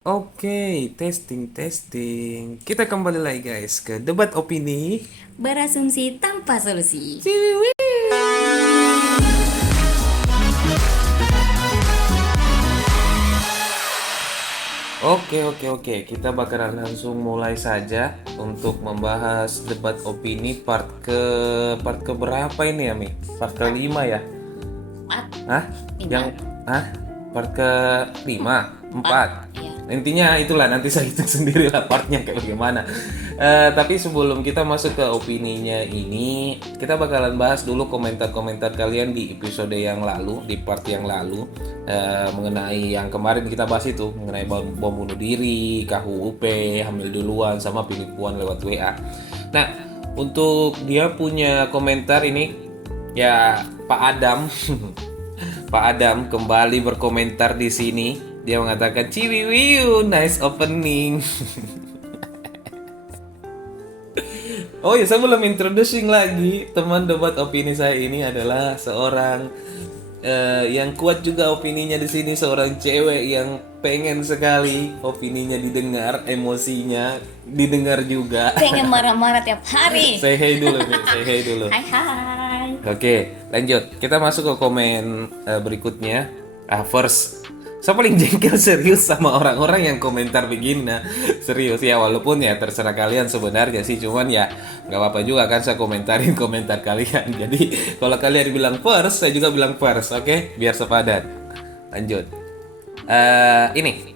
Oke, testing. Kita kembali lagi guys ke debat opini. Berasumsi tanpa solusi. Ciwi. Oke. Kita bakalan langsung mulai saja untuk membahas debat opini part ke berapa ini ya, Mi? Part ke-5 ya? Empat. Hah? Lima. Yang part ke-5, 4. Iya. Intinya itulah, nanti saya hitung sendiri lah partnya kayak bagaimana. Tapi sebelum kita masuk ke opininya ini, kita bakalan bahas dulu komentar-komentar kalian di episode yang lalu, di part yang lalu, mengenai yang kemarin kita bahas itu, mengenai bom bunuh diri, KUUP, hamil duluan, sama penipuan lewat WA. Nah, untuk dia punya komentar ini, ya Pak Adam, Pak Adam kembali berkomentar di sini. Dia mengatakan, "Ciwiwiu, nice opening." Oh ya, saya belum introducing lagi. Teman debat opini saya ini adalah seorang yang kuat juga opininya di sini, seorang cewek yang pengen sekali opininya didengar, emosinya didengar juga. Pengen marah-marah tiap hari. Say hey dulu, nih. Say hey dulu. Hai. Oke, lanjut. Kita masuk ke komen berikutnya. First, saya paling jengkel serius sama orang-orang yang komentar begini. Nah, serius ya, walaupun ya terserah kalian sebenarnya sih, cuman ya nggak apa-apa juga kan saya komentarin komentar kalian. Jadi kalau kalian bilang first, saya juga bilang first, oke? Biar sepadan. Lanjut. Ini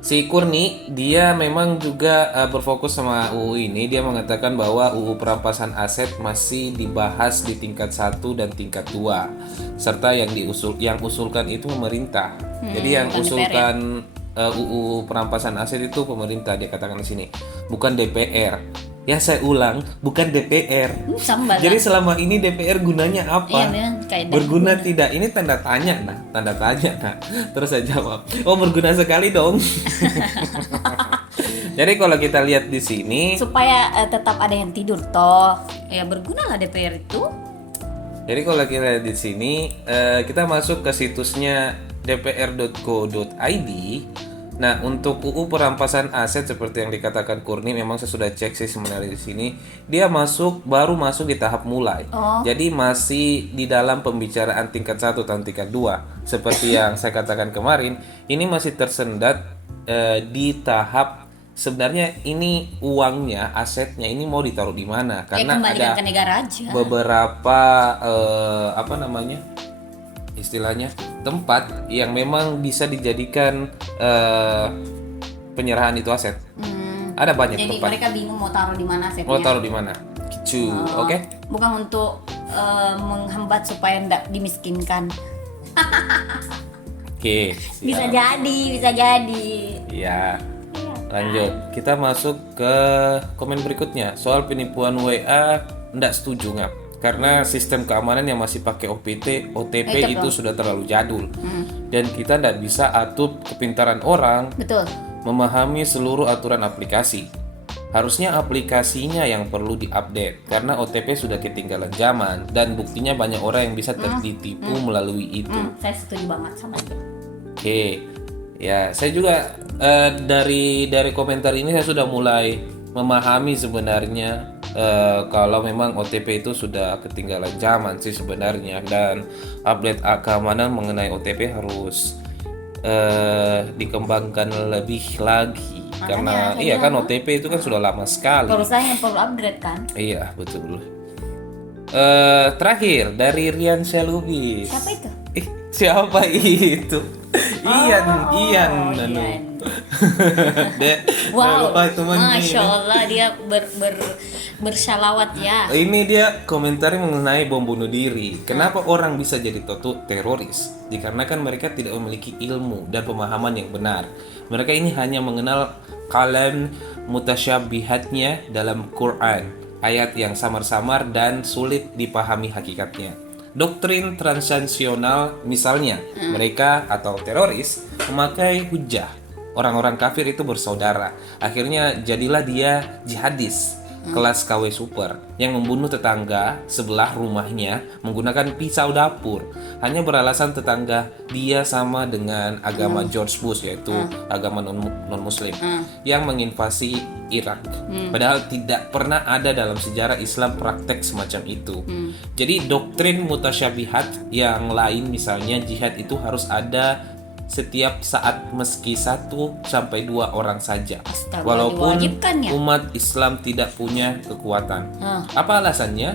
si Kurni, dia memang juga berfokus sama UU ini. Dia mengatakan bahwa UU perampasan aset masih dibahas di tingkat 1 dan tingkat 2, serta yang usulkan itu pemerintah. Jadi yang bukan usulkan UU perampasan aset itu pemerintah, dia katakan di sini, bukan DPR. Ya, saya ulang, bukan DPR. Sambal. Jadi selama ini DPR gunanya apa? Iya, memang kayak Berguna tidak? Ini tanda tanya, tanda tanya. Nah, terus saya jawab, oh berguna sekali dong. Jadi kalau kita lihat di sini, supaya tetap ada yang tidur toh. Ya berguna lah DPR itu. jadi kalau kita lihat di sini, kita masuk ke situsnya dpr.go.id. Nah, untuk UU perampasan aset seperti yang dikatakan Kurni, memang saya sudah cek sih sebenarnya di sini, dia baru masuk di tahap mulai. Jadi masih di dalam pembicaraan tingkat 1 dan tingkat 2. Seperti yang saya katakan kemarin, ini masih tersendat di tahap sebenarnya ini uangnya, asetnya ini mau ditaruh di mana? Karena kembalikan ada ke negara aja. beberapa istilahnya tempat yang memang bisa dijadikan penyerahan itu aset. Ada banyak Jadi tempat. mereka bingung mau taruh di mana asetnya. Mau taruh di mana? Gitu. Oke. Bukan untuk menghambat supaya tidak dimiskinkan. Oke. Bisa jadi. Ya. Lanjut. Kita masuk ke komen berikutnya. Soal penipuan WA, enggak setuju nggak? Karena sistem keamanan yang masih pakai OTP itu sudah terlalu jadul. Dan kita tidak bisa atur kepintaran orang Betul. memahami seluruh aturan aplikasi. Harusnya aplikasinya yang perlu diupdate karena OTP sudah ketinggalan zaman dan buktinya banyak orang yang bisa ditipu melalui itu. Saya setuju banget sama itu. Oke. Ya, saya juga dari komentar ini saya sudah mulai memahami sebenarnya kalau memang OTP itu sudah ketinggalan zaman sih sebenarnya, dan update keamanan mengenai OTP harus dikembangkan lebih lagi. Karena iya kan OTP itu kan sudah lama sekali. Perusahaan yang perlu upgrade kan. Iya, betul. Terakhir dari Rian Selubis. Siapa itu? Siapa itu? Ian. Wow, lupa itu Masya Allah, dia bersyalawat ya. Ini dia komentari mengenai bom bunuh diri. Kenapa orang bisa jadi teroris? Dikarenakan mereka tidak memiliki ilmu dan pemahaman yang benar. Mereka ini hanya mengenal kalam mutasyabihatnya dalam Quran, ayat yang samar-samar dan sulit dipahami hakikatnya. Doktrin transaksional misalnya, mereka atau teroris memakai hujah. Orang-orang kafir itu bersaudara. Akhirnya jadilah dia jihadis. kelas KW super yang membunuh tetangga sebelah rumahnya menggunakan pisau dapur hanya beralasan tetangga dia sama dengan agama George Bush, yaitu agama non-muslim yang menginvasi Irak. Padahal tidak pernah ada dalam sejarah Islam praktek semacam itu. Jadi doktrin mutasyabihat yang lain, misalnya jihad itu harus ada setiap saat meski 1 sampai 2 orang saja. Astaga, Walaupun diwajibkan ya? umat Islam tidak punya kekuatan. Apa alasannya?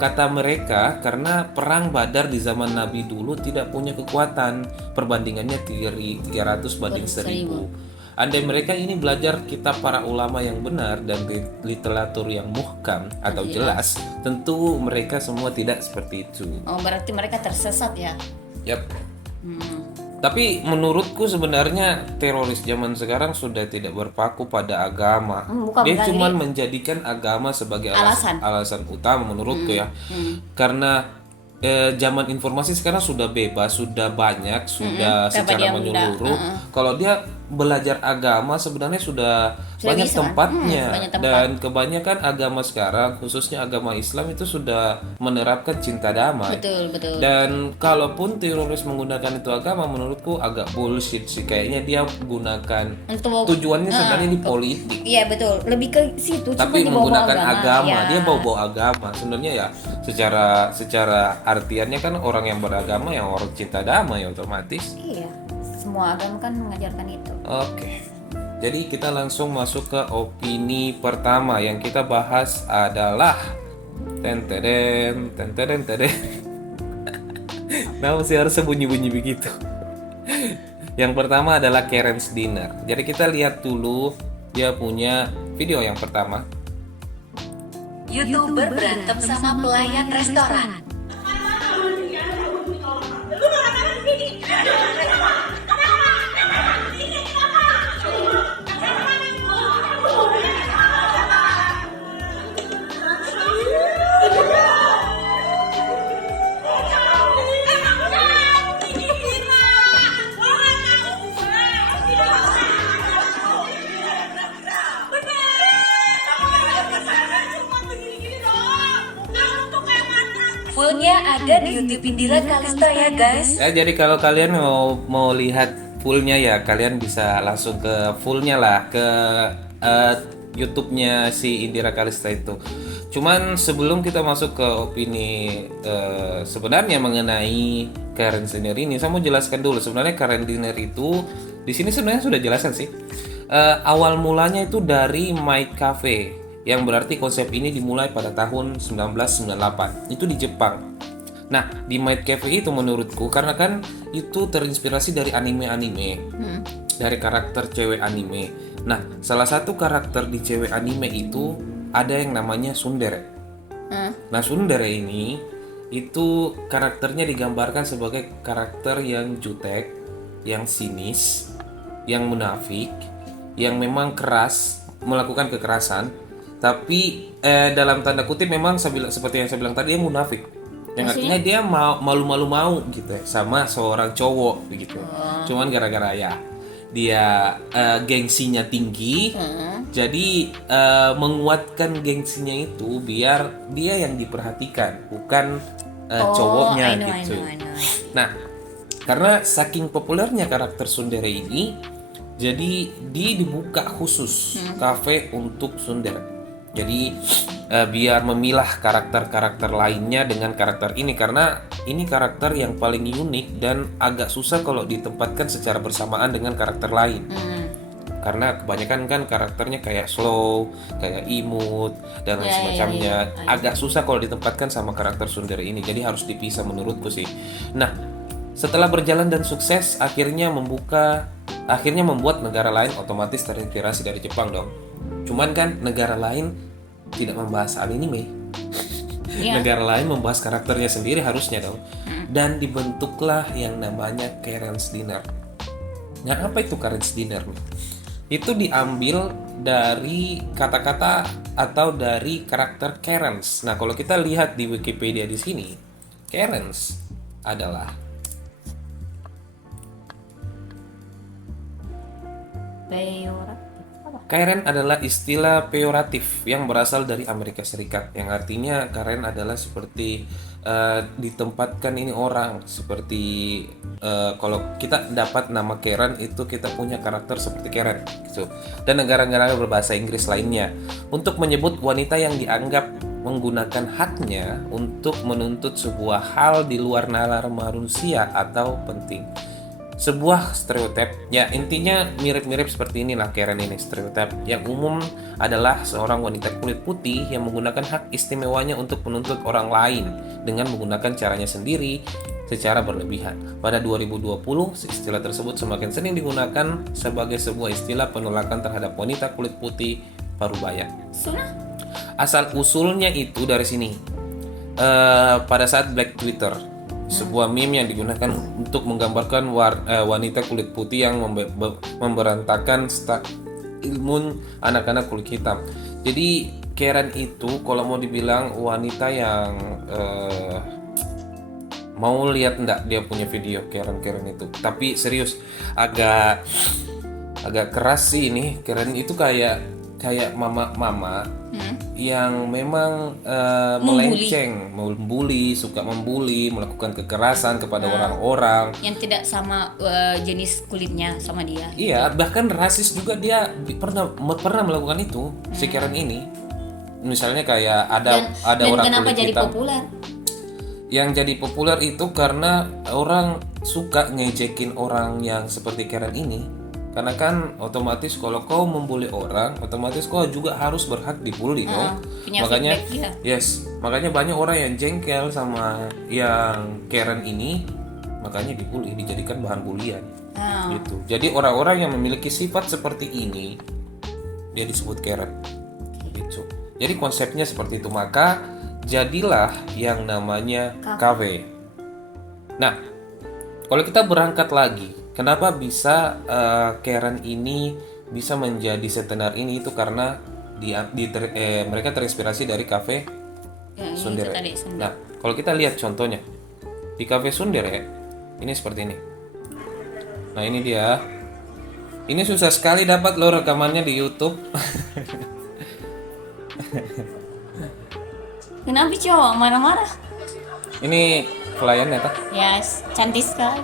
Kata mereka karena perang Badar di zaman Nabi dulu tidak punya kekuatan. Perbandingannya 300 banding 1000. Andai mereka ini belajar kitab para ulama yang benar dan literatur yang muhkam atau jelas, tentu mereka semua tidak seperti itu. Oh, berarti mereka tersesat ya? Yap. Tapi menurutku sebenarnya teroris zaman sekarang sudah tidak berpaku pada agama. Bukan Dia berarti- cuma menjadikan agama sebagai alasan utama menurutku ya. Karena zaman informasi sekarang sudah bebas, sudah banyak, sudah secara dia menyeluruh. Kalau dia belajar agama sebenarnya sudah banyak bisa, kan? tempatnya. Banyak tempat. Dan kebanyakan agama sekarang, khususnya agama Islam itu sudah menerapkan cinta damai. Betul. Dan kalaupun teroris menggunakan itu agama, menurutku agak bullshit sih. Kayaknya dia gunakan Untuk tujuannya sebenarnya di politik, Iya betul, lebih ke situ. tapi cuma dibawa menggunakan agama. Ya. Dia bawa agama. Sebenarnya ya secara artiannya kan orang yang beragama yang orang cinta damai otomatis. Iya, semua agama kan mengajarkan itu. Oke. Jadi kita langsung masuk ke opini pertama yang kita bahas adalah tenteden. Nah, mesti harus bunyi-bunyi begitu. Yang pertama adalah Karen's Dinner. Jadi kita lihat dulu dia punya video yang pertama. YouTuber berantem sama pelayan restoran. Fullnya ada di YouTube Indira Kalisto ya guys. Ya, jadi kalau kalian mau lihat fullnya ya kalian bisa langsung ke fullnya lah ke YouTube-nya si Indira Kalista itu. Cuman sebelum kita masuk ke opini sebenarnya mengenai Karen Dinner ini, saya mau jelaskan dulu sebenarnya Karen Dinner itu di sini sebenarnya sudah jelaskan sih. Awal mulanya itu dari Might Cafe, yang berarti konsep ini dimulai pada tahun 1998. Itu di Jepang. Nah, di Might Cafe itu menurutku karena kan itu terinspirasi dari anime-anime. Dari karakter cewek anime. Nah, salah satu karakter di cewek anime itu ada yang namanya tsundere. Nah, tsundere ini itu karakternya digambarkan sebagai karakter yang jutek, yang sinis, yang munafik, yang memang keras, melakukan kekerasan. Tapi dalam tanda kutip memang seperti yang saya bilang tadi dia munafik. Yang artinya dia malu-malu mau gitu ya, sama seorang cowok begitu. Cuman gara-gara ya dia gengsinya tinggi. Jadi menguatkan gengsinya itu biar dia yang diperhatikan, bukan cowoknya I know. Nah, karena saking populernya karakter tsundere ini, jadi dibuka khusus kafe untuk tsundere. Jadi biar memilah karakter-karakter lainnya dengan karakter ini, karena ini karakter yang paling unik dan agak susah kalau ditempatkan secara bersamaan dengan karakter lain. Karena kebanyakan kan karakternya kayak slow, kayak imut dan lain semacamnya. Agak susah kalau ditempatkan sama karakter tsundere ini. Jadi harus dipisah menurutku sih. Nah, setelah berjalan dan sukses, akhirnya membuat negara lain otomatis terinspirasi dari Jepang dong. Cuman kan negara lain tidak membahas anime. Negara lain membahas karakternya sendiri harusnya dong. Dan dibentuklah yang namanya Karen's Dinner. Nah, apa itu Karen's Dinner nih? Itu diambil dari kata-kata atau dari karakter Karen's. Nah, kalau kita lihat di Wikipedia di sini, Karen's adalah apa? Karen adalah istilah peyoratif yang berasal dari Amerika Serikat, yang artinya Karen adalah seperti ditempatkan ini orang, seperti kalau kita dapat nama Karen itu kita punya karakter seperti Karen gitu. Dan negara-negara berbahasa Inggris lainnya untuk menyebut wanita yang dianggap menggunakan haknya untuk menuntut sebuah hal di luar nalar manusia atau penting. Sebuah stereotip, ya intinya mirip-mirip seperti inilah Karen ini. Stereotip yang umum adalah seorang wanita kulit putih yang menggunakan hak istimewanya untuk menuntut orang lain dengan menggunakan caranya sendiri secara berlebihan. Pada 2020, istilah tersebut semakin sering digunakan sebagai sebuah istilah penolakan terhadap wanita kulit putih parubaya. Sunnah? Asal usulnya itu dari sini. Pada saat Black Twitter, sebuah meme yang digunakan untuk menggambarkan wanita kulit putih yang memberantakan ilmu anak-anak kulit hitam. Jadi Karen itu kalau mau dibilang wanita yang mau lihat enggak dia punya video Karen itu. Tapi serius agak keras sih ini. Karen itu kayak mama yang memang melenceng, membuli, suka membuli, melakukan kekerasan kepada orang-orang Yang tidak sama jenis kulitnya sama dia. Iya, bahkan rasis juga dia pernah melakukan itu si Karen ini. Misalnya kayak ada Dan orang kenapa kulit jadi hitam. populer? Yang jadi populer itu karena orang suka ngejekin orang yang seperti Karen ini. Karena kan otomatis kalau kau membuli orang, otomatis kau juga harus berhak dibully, no? Punya Makanya, feedback dia. yes, makanya banyak orang yang jengkel sama yang Karen ini, makanya dibully, dijadikan bahan bulian, gitu. Jadi orang-orang yang memiliki sifat seperti ini, dia disebut Karen, gitu. Jadi konsepnya seperti itu, maka jadilah yang namanya KW. Nah, kalau kita berangkat lagi, kenapa bisa Karen ini bisa menjadi setenar ini itu karena mereka terinspirasi dari kafe Sundere. Nah, kalau kita lihat contohnya di kafe Sundere ini seperti ini. Nah, ini dia. Ini susah sekali dapat lo rekamannya di YouTube. Kenapa cowok marah-marah? Ini pelayannya tak? Yes, cantik sekali.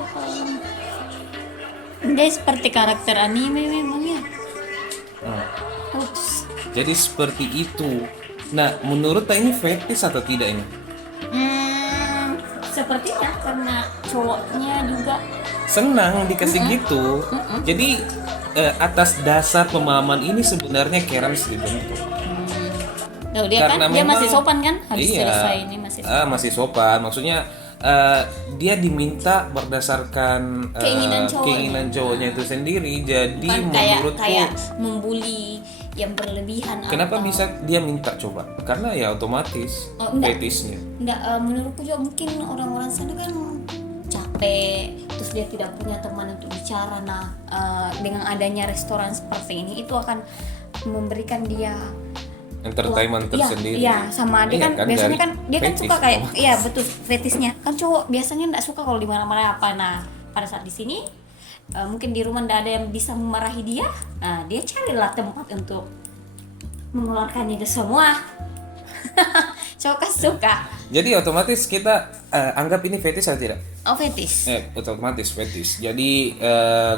Dia seperti karakter anime memangnya. Ups. Jadi seperti itu. Nah, menurut tak ini fetish atau tidak ini? Sepertinya karena cowoknya juga Senang dikasih gitu. Jadi atas dasar pemahaman ini sebenarnya Karen dibentuk. Tuh, dia Karena kan dia memang- masih sopan kan? Habis Iya. selesai ini masih sopan. Masih sopan. Maksudnya dia diminta berdasarkan keinginan cowoknya itu sendiri. Jadi Bukan menurutku kayak membuli yang berlebihan. kenapa atau- bisa dia minta coba? Karena ya otomatis Oh, enggak. fetishnya. Enggak, menurutku juga mungkin orang-orang sana kan capek, terus dia tidak punya teman untuk bicara. Nah, dengan adanya restoran seperti ini itu akan memberikan dia Entertainment tersendiri. Iya, sama dia Iya kan biasanya dari kan dia kan fetish. suka kayak iya betul fetisnya. Kan cowok biasanya enggak suka kalau dimana-mana apa. Nah, pada saat di sini mungkin di rumah enggak ada yang bisa memarahi dia. Nah, dia carilah tempat untuk mengeluarkan itu semua. Cowok kan suka. Jadi otomatis kita anggap ini fetish atau tidak? Oh, fetis. Otomatis fetish. Jadi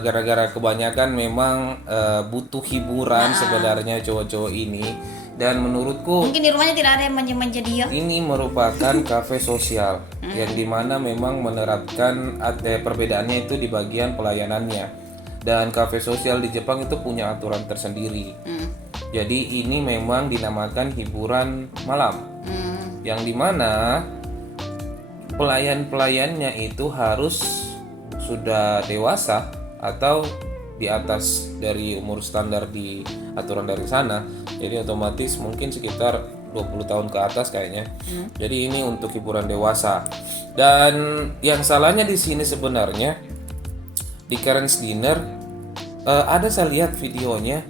gara-gara kebanyakan memang butuh hiburan sebenarnya cowok-cowok ini. Dan menurutku Mungkin di rumahnya tidak ada yang manja-manja dia. ini merupakan kafe sosial yang dimana memang menerapkan perbedaannya itu di bagian pelayanannya. Dan kafe sosial di Jepang itu punya aturan tersendiri. Jadi ini memang dinamakan hiburan malam. Yang dimana pelayan-pelayannya itu harus sudah dewasa atau di atas dari umur standar di aturan dari sana. Jadi otomatis mungkin sekitar 20 tahun ke atas kayaknya. Jadi ini untuk hiburan dewasa. Dan yang salahnya di sini sebenarnya di Karen's Dinner ada saya lihat videonya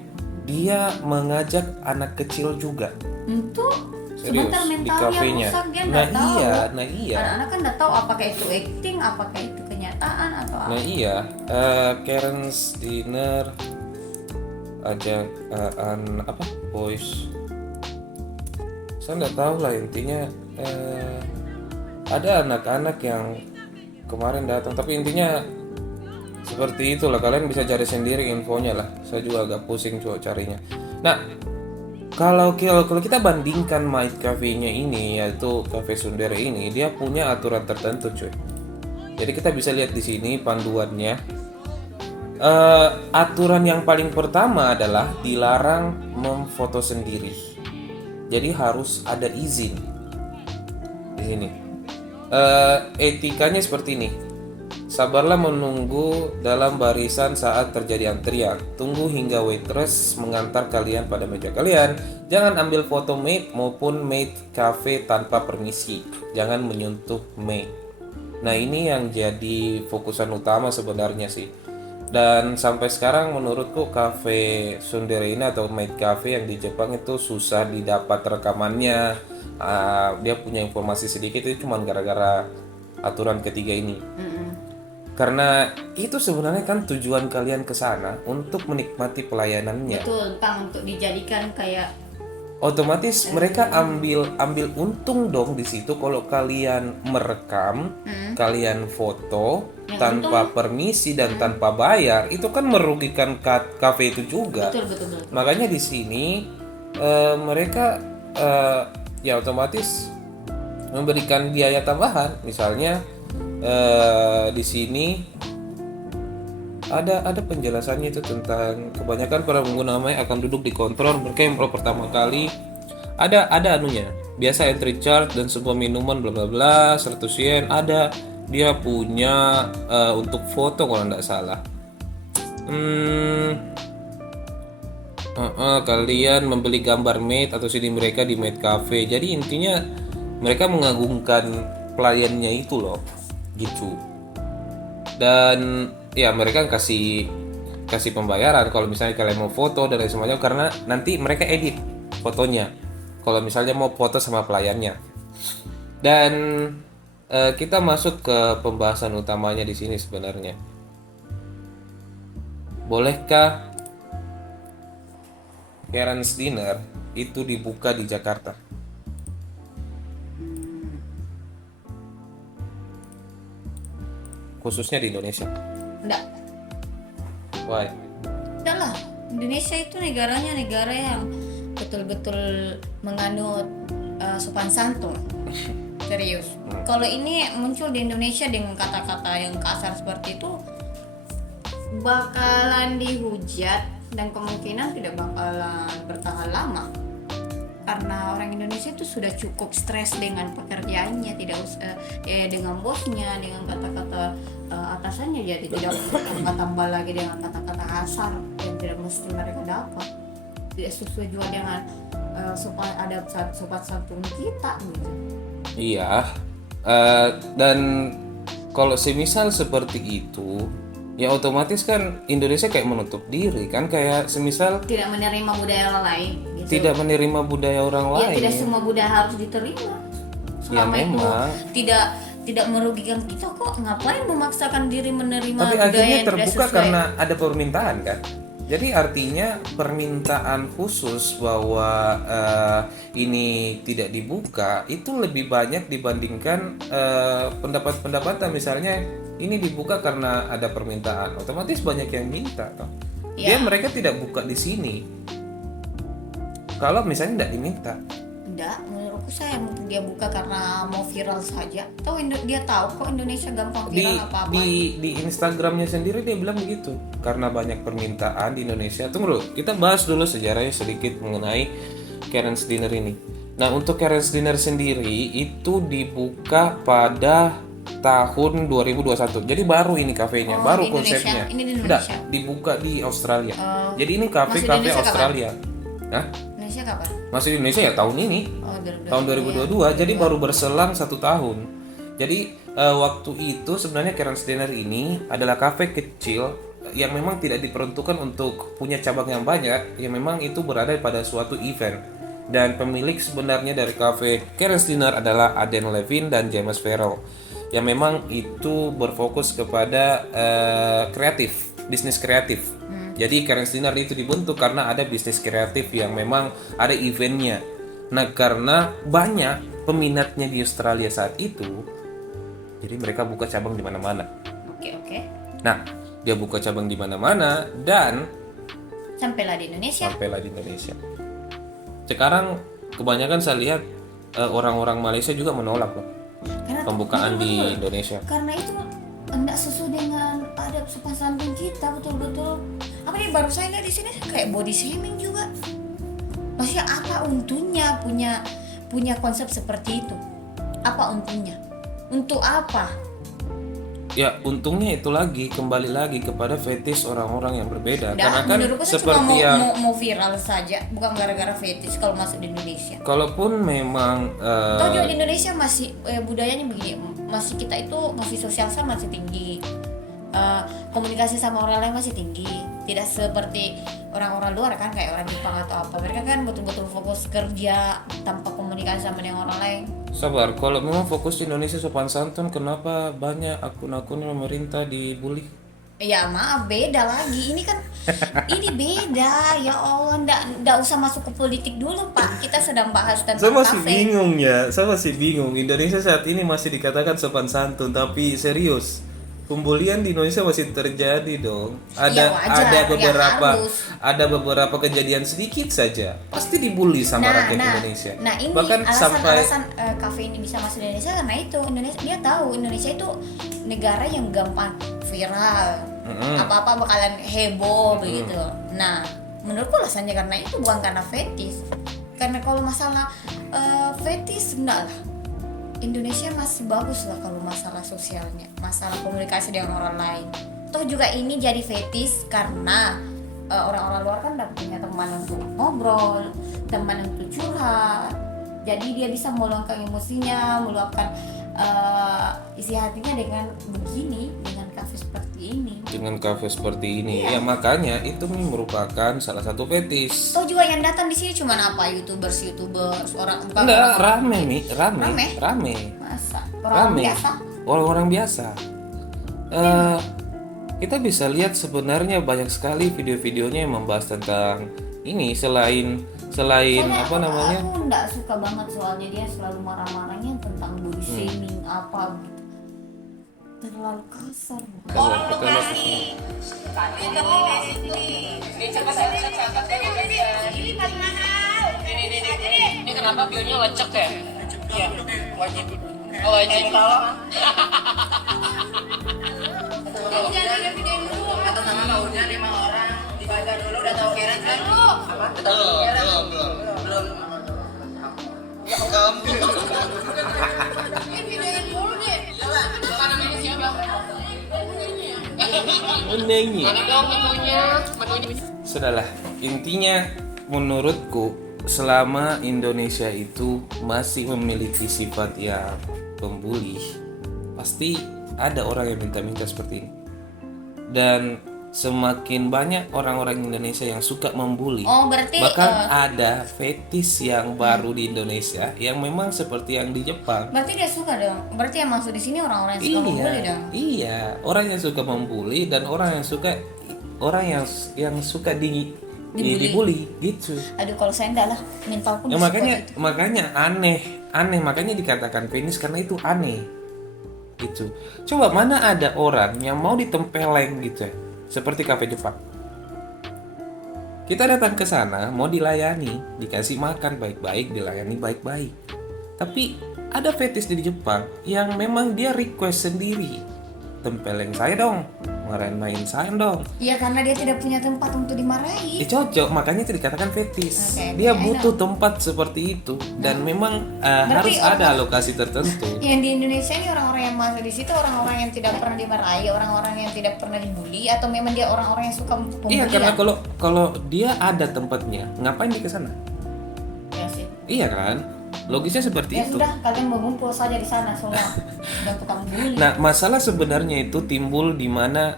dia mengajak anak kecil juga. Untuk Serius, sebentar di mentalnya kafenya. rusak dia Nah nggak tahu. iya. Anak-anak kan nggak tahu apakah itu acting, apakah itu kenyataan atau apa. Nah iya, Karen's Dinner ajak voice, saya nggak tahu lah intinya. Ada anak-anak yang kemarin datang, tapi intinya seperti itulah, kalian bisa cari sendiri infonya lah, saya juga agak pusing coba carinya. Nah, kalau kita bandingkan Might Cafe-nya ini, yaitu Cafe Sundere ini, dia punya aturan tertentu cuy. Jadi kita bisa lihat di sini panduannya. Aturan yang paling pertama adalah dilarang memfoto sendiri. Jadi harus ada izin di sini. Etikanya seperti ini. Sabarlah menunggu dalam barisan saat terjadi antrian. Tunggu hingga waitress mengantar kalian pada meja kalian. Jangan ambil foto maid maupun maid cafe tanpa permisi. Jangan menyentuh maid. Nah, ini yang jadi fokusan utama sebenarnya sih. Dan sampai sekarang menurutku cafe Sundere ini atau maid cafe yang di Jepang itu susah didapat rekamannya. Dia punya informasi sedikit itu cuma gara-gara aturan ketiga ini. Karena itu sebenarnya kan tujuan kalian ke sana untuk menikmati pelayanannya. Betul, Kang, untuk dijadikan kayak Otomatis mereka ambil untung dong di situ kalau kalian merekam, kalian foto tanpa permisi dan tanpa bayar, itu kan merugikan kafe itu juga. betul. Makanya di sini mereka ya otomatis memberikan biaya tambahan. Misalnya di sini ada penjelasannya itu tentang kebanyakan para pengguna MAI akan duduk di kontrol. Mereka yang pertama kali ada anunya, biasa entry charge dan sebuah minuman bla bla bla 100 yen. Ada dia punya untuk foto kalau nggak salah. Kalian membeli gambar maid atau CD mereka di maid cafe. Jadi intinya mereka mengagungkan pelayannya itu loh, gitu. Dan ya mereka kasih pembayaran kalau misalnya kalian mau foto dan lain sebagainya, karena nanti mereka edit fotonya kalau misalnya mau foto sama pelayannya. Dan kita masuk ke pembahasan utamanya di sini sebenarnya. Bolehkah Karen's Dinner itu dibuka di Jakarta? Khususnya di Indonesia. Enggak. Why? Enggak lah. Indonesia itu negara yang betul-betul menganut sopan santun. Serius. Kalau ini muncul di Indonesia dengan kata-kata yang kasar seperti itu, bakalan dihujat dan kemungkinan tidak bakalan bertahan lama. Karena orang Indonesia itu sudah cukup stres dengan pekerjaannya, tidak usah dengan bosnya, dengan kata-kata atasannya, jadi tidak tambah lagi dengan kata-kata kasar yang tidak mesti mereka dapat. Tidak sesuai juga dengan sopan santun kita gitu. Iya. Dan kalau semisal seperti itu, ya otomatis kan Indonesia kayak menutup diri kan, kayak semisal Tidak menerima budaya orang lain gitu. tidak menerima budaya orang Ya, lain. tidak semua budaya harus diterima. Selama itu memang. tidak merugikan kita, kok ngapain memaksakan diri menerima Tapi budaya akhirnya yang tidak terbuka sesuai? karena ada permintaan kan. Jadi artinya permintaan khusus bahwa ini tidak dibuka itu lebih banyak dibandingkan pendapat-pendapatan. Misalnya ini dibuka karena ada permintaan, otomatis banyak yang minta toh. Ya. Mereka tidak buka di sini kalau misalnya tidak diminta. Enggak, menurutku saya mungkin dia buka karena mau viral saja. Dia tahu kok Indonesia gampang viral apa-apa. Di Instagramnya sendiri dia bilang begitu, karena banyak permintaan di Indonesia. Tunggu dulu, kita bahas dulu sejarahnya sedikit mengenai Karen's Dinner ini. Nah, untuk Karen's Dinner sendiri itu dibuka pada tahun 2021. Jadi baru ini kafenya, baru di Indonesia? konsepnya. Ini di Enggak, Indonesia? dibuka di Australia. Jadi ini kafe Masuk Indonesia Australia. Hah? Indonesia kapan? Masih di Indonesia ya tahun ini. Oh, Tahun 2022, jadi baru berselang 1 tahun. Jadi waktu itu sebenarnya Karen's Dinner ini adalah kafe kecil yang memang tidak diperuntukkan untuk punya cabang yang banyak, yang memang itu berada pada suatu event. Dan pemilik sebenarnya dari kafe Karen's Dinner adalah Aden Levin dan James Farrell, yang memang itu berfokus kepada kreatif, bisnis kreatif. Jadi Karen's Dinner itu dibentuk karena ada bisnis kreatif yang memang ada eventnya. Nah, karena banyak peminatnya di Australia saat itu, jadi mereka buka cabang di mana-mana. Oke. Nah, dia buka cabang di mana-mana dan Sampailah di Indonesia. Sekarang kebanyakan saya lihat orang-orang Malaysia juga menolak loh Karena pembukaan di betul. Indonesia. Karena itu tidak sesuai dengan adab sopan santun kita, betul-betul. Apa nih, baru saya lihat di sini kayak body shaming juga. Maksudnya apa untungnya punya konsep seperti itu? Apa untungnya? Untuk apa? Ya, untungnya itu kembali lagi kepada fetish orang-orang yang berbeda. Dan Karena kan menurutku saya seperti cuma yang mau viral saja, bukan gara-gara fetish kalau masuk di Indonesia. kalaupun memang Tahu juga di Indonesia masih budayanya begini, masih kita itu masih sosial sama masih tinggi. Komunikasi sama orang lain masih tinggi, tidak seperti orang-orang luar kan, kayak orang Jepang atau apa. Mereka kan betul-betul fokus kerja tanpa komunikasi sama dengan orang lain. sabar, kalau memang fokus di Indonesia sopan santun, kenapa banyak akun-akun pemerintah dibully? Ya maaf, beda lagi. Ini kan ini beda. Ya Allah, ndak usah masuk ke politik dulu Pak. Kita sedang bahas tentang Saya masih kafe. bingung ya, saya masih bingung. Indonesia saat ini masih dikatakan sopan santun, tapi serius, pembulian di Indonesia masih terjadi dong. Ya, wajar, Ada ya harus. ada beberapa kejadian sedikit saja, pasti dibully sama rakyat Indonesia. Nah ini Bahkan sampai alasan kafe ini bisa masuk Indonesia karena itu Indonesia, dia tahu Indonesia itu negara yang gampang viral, apa-apa bakalan heboh begitu. Nah menurutku alasannya karena itu, bukan karena fetish. Karena kalau masalah fetish enggak lah, Indonesia masih bagus lah kalau masalah sosialnya, masalah komunikasi dengan orang lain. Toh juga ini jadi fetish karena orang-orang luar kan udah punya teman untuk ngobrol, teman untuk curhat. Jadi dia bisa meluangkan emosinya, meluapkan isi hatinya dengan begini, dengan kafe seperti ini. Ya makanya itu merupakan salah satu fetish. Toh juga yang datang di sini cuma apa, youtubers orang bukan Enggak, orang- rame. masa orang Rame. biasa. Orang-orang biasa. Kita bisa lihat sebenarnya banyak sekali video-videonya yang membahas tentang ini, selain Soalnya apa namanya? aku nggak suka banget soalnya dia selalu marah-marahnya tentang body shaming apa gitu. Terlalu kasar. Kita lihat. Ini kenapa bionya lecek ya? Iya, wajib. Oh, wajib. Atau sama kaunya 5 orang dibaca dulu, udah tahu Karen kan? Apa? Belum. Ya kamu. Ini videoin dulu deh. Makanan ini siapa? Menengnya. Mana dong menunya? Sudahlah, intinya menurutku selama Indonesia itu masih memiliki sifat yang pembuli, pasti ada orang yang minta-minta seperti ini. Dan semakin banyak orang-orang Indonesia yang suka membuli, Oh, berarti bahkan ada fetish yang baru di Indonesia yang memang seperti yang di Jepang. berarti dia suka dong. Berarti yang masuk di sini orang-orang yang suka membuli dong. Iya, orang yang suka membuli dan orang yang suka dibully gitu. Aduh, kalau saya enggak lah, mentalku Ya, di support itu. makanya aneh makanya dikatakan fetish karena itu aneh gitu. Coba mana ada orang yang mau ditempeleng gitu ya, seperti kafe Jepang. Kita datang ke sana mau dilayani, dikasih makan baik-baik, dilayani baik-baik. Tapi ada fetish di Jepang yang memang dia request sendiri, tempeleng saya dong, marahin saya dong. Iya, karena dia tidak punya tempat untuk dimarahi. Cocok, makanya itu dikatakan fetish. Oke, Dia I butuh know. tempat seperti itu dan memang harus Berarti ada alokasi tertentu. Yang di Indonesia ini orang-orang yang masuk di situ orang-orang yang tidak pernah dimarahi, orang-orang yang tidak pernah dibully, atau memang dia orang-orang yang suka Iya, pembulian? karena kalau dia ada tempatnya, ngapain dia ke sana? Ya sih. Iya kan? Logisnya seperti Ya itu. sudah, kalian mengumpul saja di sana semua. Dan tukang bully. Nah, masalah sebenarnya itu timbul di mana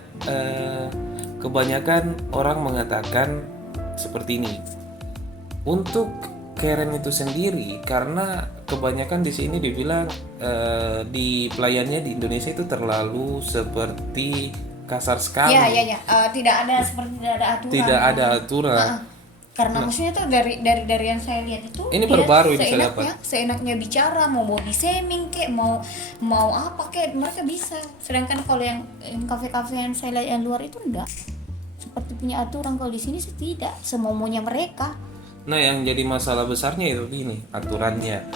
kebanyakan orang mengatakan seperti ini. Untuk Karen itu sendiri, karena kebanyakan di sini dibilang di pelayannya di Indonesia itu terlalu seperti kasar sekali. Iya. Tidak ada aturan. Tidak ada aturan. Karena maksudnya tuh dari yang saya lihat itu Ini dia baru-baru ini saya seenaknya bicara, mau body shaming kek, mau apa kek, mereka bisa. Sedangkan kalau yang kafe-kafe yang saya lihat yang luar itu enggak seperti punya aturan. Kalau di sini sih tidak, semaunya mereka. Nah, yang jadi masalah besarnya itu gini, aturannya.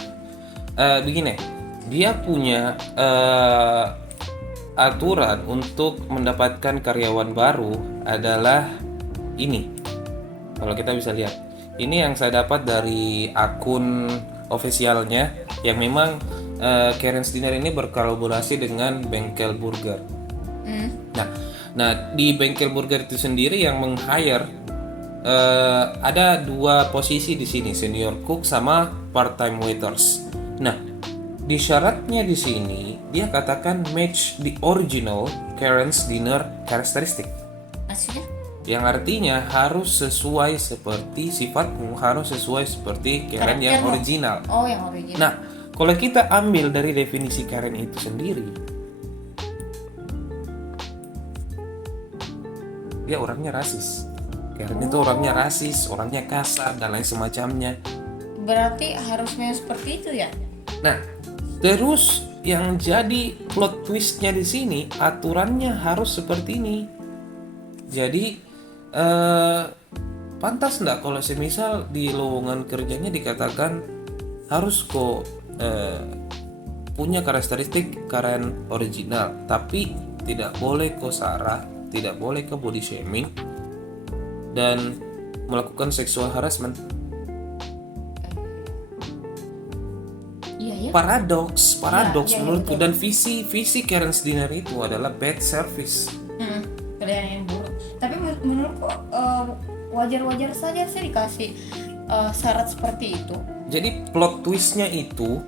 Begini, dia punya aturan untuk mendapatkan karyawan baru adalah ini. Kalau kita bisa lihat, ini yang saya dapat dari akun ofisialnya yang memang Karen's Diner ini berkolaborasi dengan Bengkel Burger. Nah, di Bengkel Burger itu sendiri yang meng-hire ada 2 posisi di sini, senior cook sama part-time waiters. Nah, di syaratnya di sini dia katakan match the original Karen's Dinner characteristic. Maksudnya? Yang artinya harus sesuai seperti sifatmu, harus sesuai seperti Karen yang Karaktermu. original. Oh, yang original. Nah, kalau kita ambil dari definisi Karen itu sendiri, dia orangnya rasis. Karen itu orangnya rasis, orangnya kasar dan lain semacamnya. Berarti harusnya seperti itu ya? Nah, terus yang jadi plot twistnya di sini aturannya harus seperti ini. Jadi pantas enggak kalau semisal di lowongan kerjanya dikatakan harus kok punya karakteristik Karen original, tapi tidak boleh kok sarah, tidak boleh ke body shaming dan melakukan seksual harassment. Iya ya. Paradoks Iya, menurutku. betul. Dan visi Karen's Dinner itu adalah bad service. Pilihan yang buruk. Tapi menurutku wajar-wajar saja sih dikasih syarat seperti itu. Jadi plot twistnya itu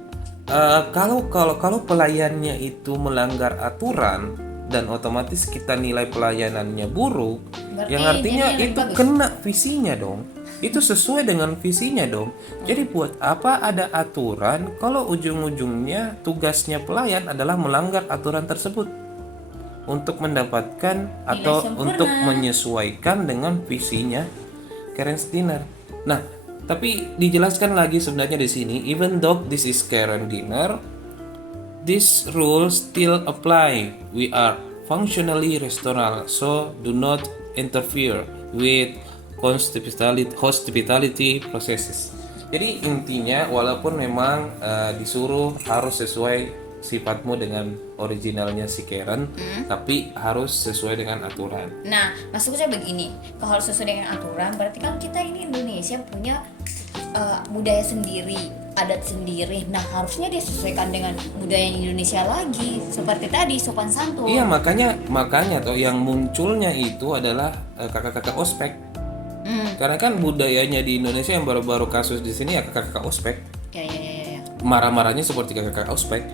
kalau pelayannya itu melanggar aturan dan otomatis kita nilai pelayanannya buruk, Berarti yang artinya jadinya lebih itu bagus. kena visinya dong. Itu sesuai dengan visinya dong. Jadi buat apa ada aturan kalau ujung-ujungnya tugasnya pelayan adalah melanggar aturan tersebut untuk mendapatkan atau sempurna. untuk menyesuaikan dengan visinya Karen's Dinner. Nah, tapi dijelaskan lagi sebenarnya di sini, even though this is Karen Dinner, these rules still apply. We are functionally restaurant, so do not interfere with hospitality processes. Jadi intinya walaupun memang disuruh harus sesuai sifatmu dengan originalnya si Karen, tapi harus sesuai dengan aturan. Nah, maksud saya begini, kalau sesuai dengan aturan, berarti kan kita ini Indonesia punya budaya sendiri, adat sendiri. Nah, harusnya dia sesuaikan dengan budaya Indonesia lagi, seperti tadi sopan santun. Iya, makanya tuh yang munculnya itu adalah kakak-kakak ospek. Karena kan budayanya di Indonesia yang baru-baru kasus di sini ya kakak-kakak ospek. Ya. Marah-marahnya seperti kakak-kakak ospek.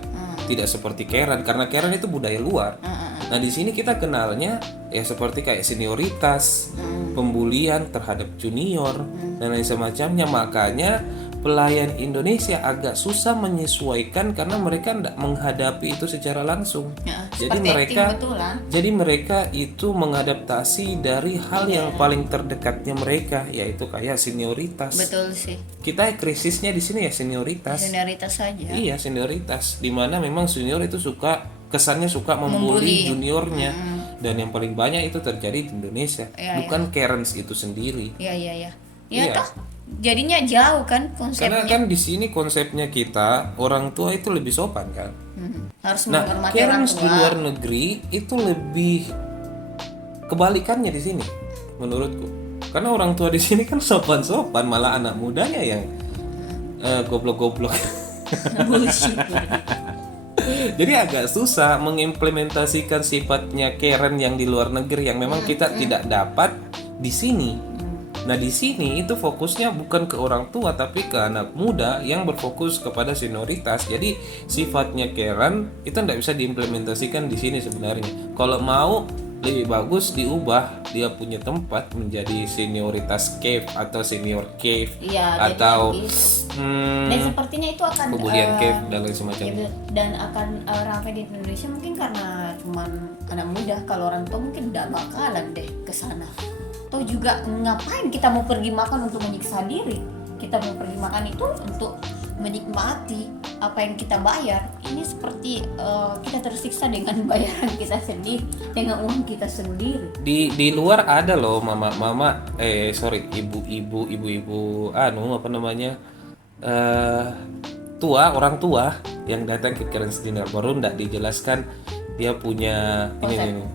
Tidak seperti Karen, karena Karen itu budaya luar. Nah, di sini kita kenalnya ya seperti kayak senioritas, pembulian terhadap junior dan lain semacamnya. Makanya pelayan Indonesia agak susah menyesuaikan karena mereka tidak menghadapi itu secara langsung. Seperti acting betulan. Jadi mereka itu mengadaptasi dari hal yang paling terdekatnya mereka, yaitu kayak senioritas. Betul sih. Kita krisisnya di sini ya senioritas. Senioritas saja. Iya, senioritas. Dimana memang senior itu kesannya suka membuli juniornya. Dan yang paling banyak itu terjadi di Indonesia. Bukan Karens itu sendiri. Iya. Iya. Toh jadinya jauh kan Karena konsepnya. kan di sini konsepnya kita orang tua itu lebih sopan kan. Harus Nah, menghormati orang Karens di tua. luar negeri itu lebih kebalikannya di sini menurutku. Karena orang tua di sini kan sopan-sopan, malah anak mudanya yang goblok-goblok. Bullshit. Jadi agak susah mengimplementasikan sifatnya Karen yang di luar negeri yang memang kita tidak dapat di sini. Nah, di sini itu fokusnya bukan ke orang tua tapi ke anak muda yang berfokus kepada senioritas. Jadi sifatnya Karen itu tidak bisa diimplementasikan di sini sebenarnya. Kalau mau lebih bagus diubah dia punya tempat menjadi senioritas cave atau senior cave Iya, atau jadi gitu. Dan sepertinya itu akan kemudian cave dan lain semacamnya. ya, dan akan ramai di Indonesia mungkin karena cuman anak muda. Kalau orang tua mungkin tidak bakalan deh ke sana. Atau juga ngapain kita mau pergi makan untuk menyiksa diri? Kita mau pergi makan itu untuk menikmati apa yang kita bayar. Ini seperti kita tersiksa dengan bayaran kita sendiri, dengan uang kita sendiri. Di luar ada loh ibu-ibu apa namanya orang tua yang datang ke Karen's Dinner, baru ndak dijelaskan dia punya ini. Ini.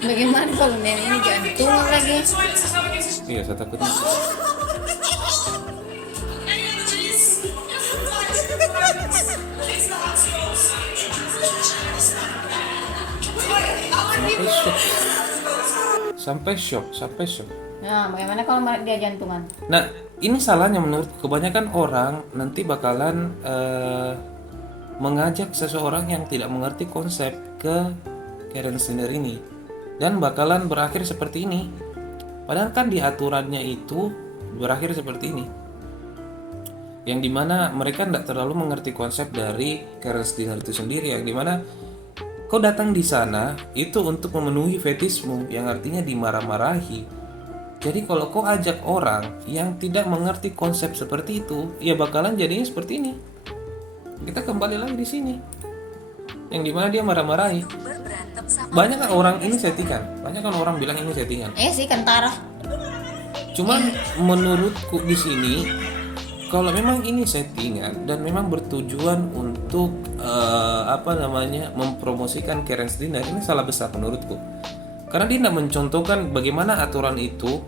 Bagaimana kalau nenek ini jantung lagi? Iya, saya takutnya. Sampai shock. Nah, bagaimana kalau dia jantungan? Nah, ini salahnya menurut kebanyakan orang nanti bakalan mengajak seseorang yang tidak mengerti konsep ke Karen's Dinner ini dan bakalan berakhir seperti ini. Padahal kan di aturannya itu berakhir seperti ini. Yang dimana mereka tidak terlalu mengerti konsep dari Karen's Dinner itu sendiri, yang dimana kau datang di sana itu untuk memenuhi fetismu yang artinya dimarah-marahi. Jadi kalau kau ajak orang yang tidak mengerti konsep seperti itu, ya bakalan jadinya seperti ini. Kita kembali lagi di sini. Yang dimana dia marah-marahi. Banyak kan orang ini settingan. Banyak kan orang bilang ini settingan. Sih kentara. Cuman menurutku di sini kalau memang ini settingan dan memang bertujuan untuk mempromosikan Karen's Dinner, ini salah besar menurutku. Karena dia tidak mencontohkan bagaimana aturan itu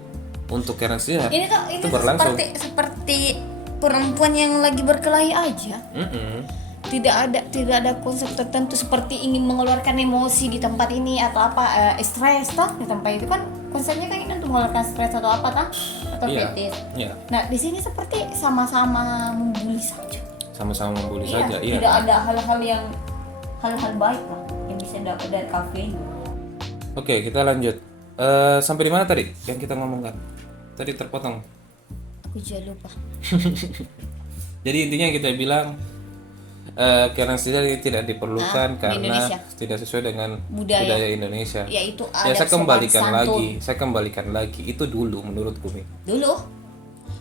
untuk Karen's Dinner. Ini itu tuh berlangsung. seperti perempuan yang lagi berkelahi aja. Tidak ada konsep tertentu seperti ingin mengeluarkan emosi di tempat ini atau apa, stres toh di tempat itu kan konsepnya kan ini untuk mengeluarkan stres atau apa tah atau fetis. Iya. Nah di sini seperti sama-sama membuli saja. Sama-sama membuli saja. Iya. Tidak ada hal-hal baik lah yang bisa dapat dari kafe ini. Oke, kita lanjut. Sampai di mana tadi yang kita ngomongkan? Tadi terpotong. Aku juga lupa. Jadi intinya kita bilang Karen's Dinner ini tidak diperlukan karena tidak sesuai dengan budaya Indonesia. Yaitu Ya saya kembalikan lagi itu dulu menurutku nih. Dulu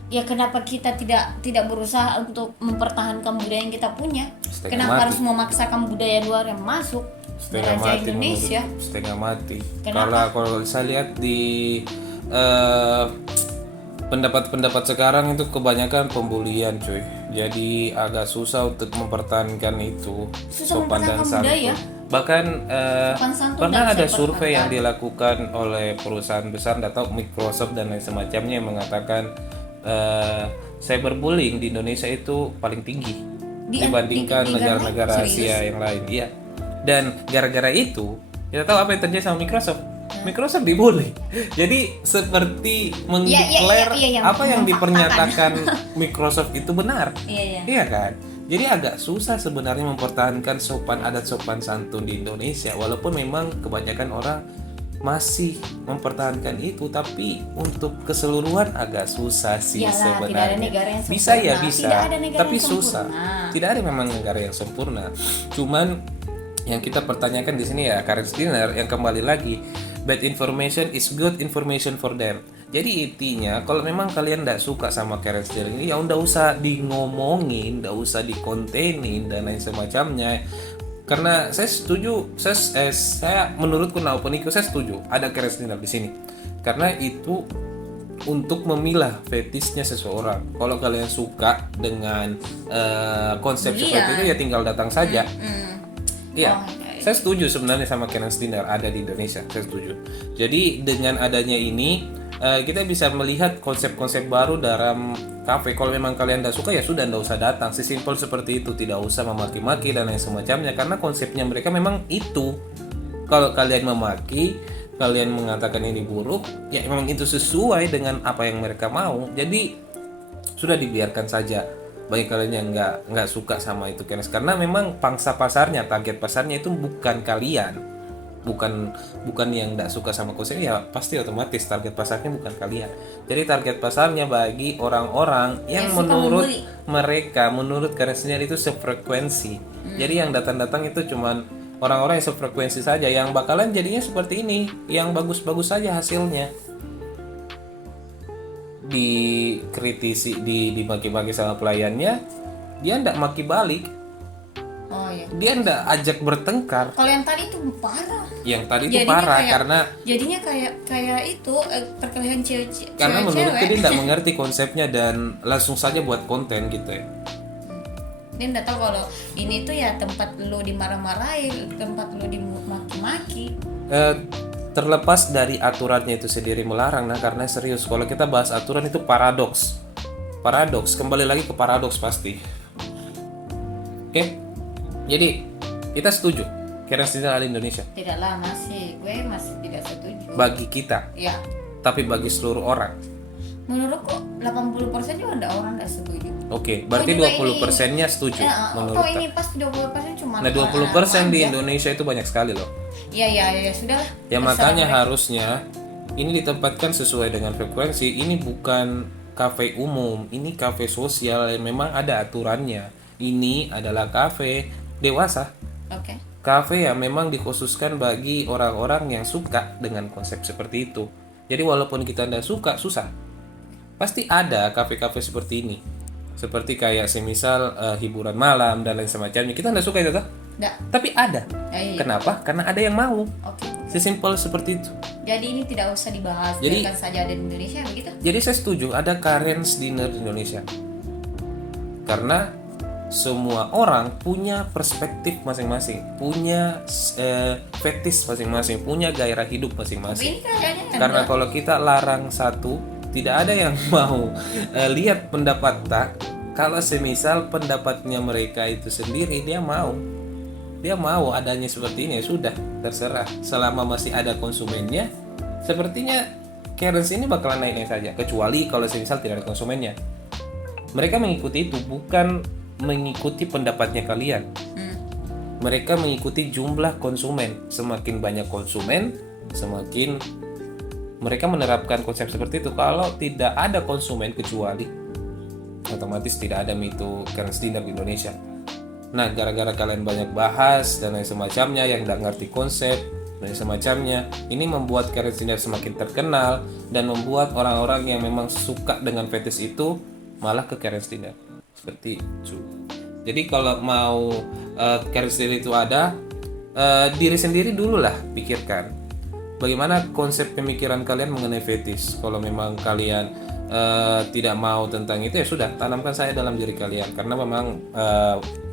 ya kenapa kita tidak berusaha untuk mempertahankan budaya yang kita punya? Kenapa harus memaksakan budaya luar yang masuk? Setengah Raja mati Indonesia. setengah mati. Kenapa? Kalau saya lihat di pendapat sekarang itu kebanyakan pembulian cuy. Jadi agak susah untuk mempertahankan itu sopan dan santun. Bahkan pernah ada survei yang dilakukan oleh perusahaan besar atau Microsoft dan lain semacamnya yang mengatakan cyberbullying di Indonesia itu paling tinggi dibandingkan negara-negara Asia yang lain. Iya. Dan gara-gara itu kita tahu apa yang terjadi sama Microsoft dibully. Jadi seperti mendeklar apa yang dipernyatakan Microsoft itu benar. Iya kan? Jadi agak susah sebenarnya mempertahankan adat sopan santun di Indonesia, walaupun memang kebanyakan orang masih mempertahankan itu, tapi untuk keseluruhan agak susah sih sebenarnya. Tidak ada negara yang sempurna. Bisa ya bisa, tapi yang susah. Tidak ada memang negara yang sempurna. Cuman yang kita pertanyakan di sini ya Karen's Dinner yang kembali lagi, bad information is good information for them. Jadi intinya kalau memang kalian tidak suka sama Karen's Dinner ini, ya udah usah di ngomongin, tidak usah dikontenin dan lain semacamnya. Karena saya setuju, saya menurutku Naoponiko saya setuju ada Karen's Dinner di sini. Karena itu untuk memilah fetisnya seseorang. Kalau kalian suka dengan konsep seperti itu ya tinggal datang saja. Iya, saya setuju sebenarnya sama Karen's Dinner ada di Indonesia, saya setuju. Jadi dengan adanya ini kita bisa melihat konsep-konsep baru dalam kafe. Kalau memang kalian tidak suka ya sudah, tidak usah datang. Sesimpel seperti itu, tidak usah memaki-maki dan lain semacamnya, karena konsepnya mereka memang itu. Kalau kalian memaki, kalian mengatakan ini buruk, ya memang itu sesuai dengan apa yang mereka mau. Jadi sudah dibiarkan saja bagi kalian yang nggak suka sama itu Keres, karena memang pangsa pasarnya, target pasarnya itu bukan kalian. Bukan yang tidak suka sama konsep, ya pasti otomatis target pasarnya bukan kalian. Jadi target pasarnya bagi orang-orang yang suka menurut membeli. mereka, menurut Keres sendiri itu sefrekuensi. Jadi yang datang-datang itu cuman orang-orang yang sefrekuensi saja, yang bakalan jadinya seperti ini, yang bagus-bagus saja hasilnya. Dikritisi, dimaki-maki sama pelayannya, dia ndak maki balik, Oh iya. dia ndak ajak bertengkar. Kalau yang tadi itu parah. Yang tadi itu Jadinya parah kayak- karena Jadinya kayak itu perkelahian cewek-cewek. karena menurutku dia ndak mengerti konsepnya dan langsung saja buat konten gitu ya. Dia nggak tahu kalau ini tuh ya tempat lo dimarah-marahin, tempat lo dimaki-maki. Terlepas dari aturannya itu sendiri melarang, nah karena serius kalau kita bahas aturan itu paradoks, kembali lagi ke paradoks pasti. Oke, jadi kita setuju Keres Dinner ala Indonesia Tidak lah, gue masih tidak setuju. bagi kita, Ya, tapi bagi seluruh orang. menurutku 80% juga ada orang nggak setuju. Oke, berarti juga 20%-nya setuju Ya, menurut kok kita. ini pas 20% cuma. Nah 20% di anak-anak aja. Indonesia itu banyak sekali loh. Ya sudah lah. Ya makanya harusnya ini ditempatkan sesuai dengan frekuensi. Ini bukan kafe umum, ini kafe sosial yang memang ada aturannya. Ini adalah kafe dewasa, Oke. kafe yang memang dikhususkan bagi orang-orang yang suka dengan konsep seperti itu. Jadi walaupun kita tidak suka, susah. Pasti ada kafe-kafe seperti ini. Seperti kayak semisal hiburan malam dan lain semacamnya. Kita tidak suka itu toh? Nggak. Tapi ada. Ya, iya. Kenapa? Karena ada yang mau. Oke. Sesimpel seperti itu. Jadi ini tidak usah dibahas, Jadi- biarkan saja ada di Indonesia begitu. Jadi saya setuju ada Karen's Dinner di Indonesia. Karena semua orang punya perspektif masing-masing, punya fetish masing-masing, punya gairah hidup Tapi masing-masing. ini kayaknya kan Karena kalau kita larang satu, tidak ada yang mau lihat pendapat tak. Kalau semisal pendapatnya mereka itu sendiri, dia mau adanya seperti ini, ya sudah, terserah. Selama masih ada konsumennya, sepertinya Karen's ini bakalan naik-naik saja. Kecuali kalau semisal tidak ada konsumennya. Mereka mengikuti itu bukan mengikuti pendapatnya kalian. Mereka mengikuti jumlah konsumen. Semakin banyak konsumen, semakin mereka menerapkan konsep seperti itu. Kalau tidak ada konsumen, kecuali otomatis tidak ada itu Karen's Dinner di Indonesia. Nah, gara-gara kalian banyak bahas dan lain semacamnya yang tidak ngerti konsep dan semacamnya, ini membuat Karen's Dinner semakin terkenal dan membuat orang-orang yang memang suka dengan fetish itu malah ke Karen's Dinner seperti itu. Jadi kalau mau Karen's Dinner itu ada, diri sendiri dulu lah pikirkan bagaimana konsep pemikiran kalian mengenai fetish. Kalau memang kalian tidak mau tentang itu, ya sudah, tanamkan saya dalam diri kalian, karena memang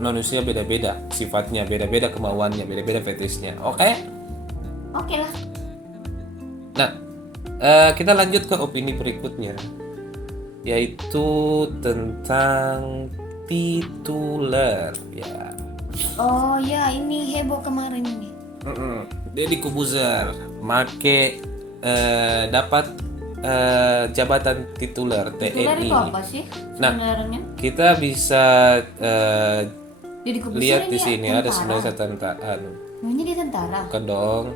manusia beda-beda sifatnya, beda-beda kemauannya, beda-beda fetishnya. Oke? Oke lah. Nah, kita lanjut ke opini berikutnya, yaitu tentang tituler. Ya, Oh ya, ini heboh kemarin ini. Deddy Kobuzer make dapat jabatan tituler Tituler TNI. itu apa sih Nah, sebenarnya? kita bisa Deddy Corbuzier lihat di ini sini tentara. ada sebenarnya tentara. Namanya dia tentara. Bukan dong.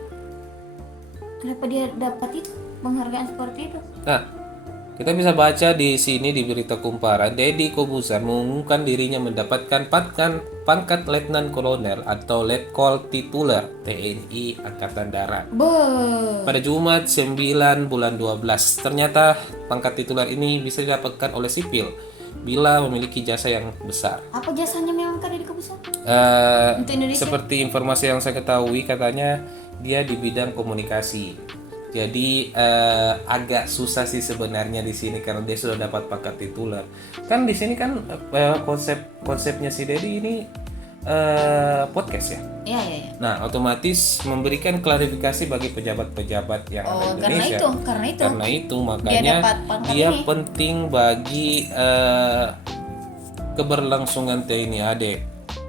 Kenapa dia dapat itu penghargaan seperti itu? Nah, kita bisa baca di sini di berita kumparan, Deddy Kobuzer mengumumkan dirinya mendapatkan pangkat Letnan Kolonel atau Letkol tituler TNI Angkatan Darat. Pada Jumat 9 bulan 12, ternyata pangkat tituler ini bisa didapatkan oleh sipil bila memiliki jasa yang besar. Apa jasanya memang Kak Deddy Corbuzier? Untuk Indonesia? Seperti informasi yang saya ketahui, katanya dia di bidang komunikasi. Jadi agak susah sih sebenarnya di sini karena dia sudah dapat pangkat tituler. Kan di sini kan konsepnya si Deddy ini podcast ya. Iya. Nah, otomatis memberikan klarifikasi bagi pejabat-pejabat yang ada di Indonesia. Karena itu Makanya dapat pangkat dia ini. penting bagi keberlangsungan TNI AD.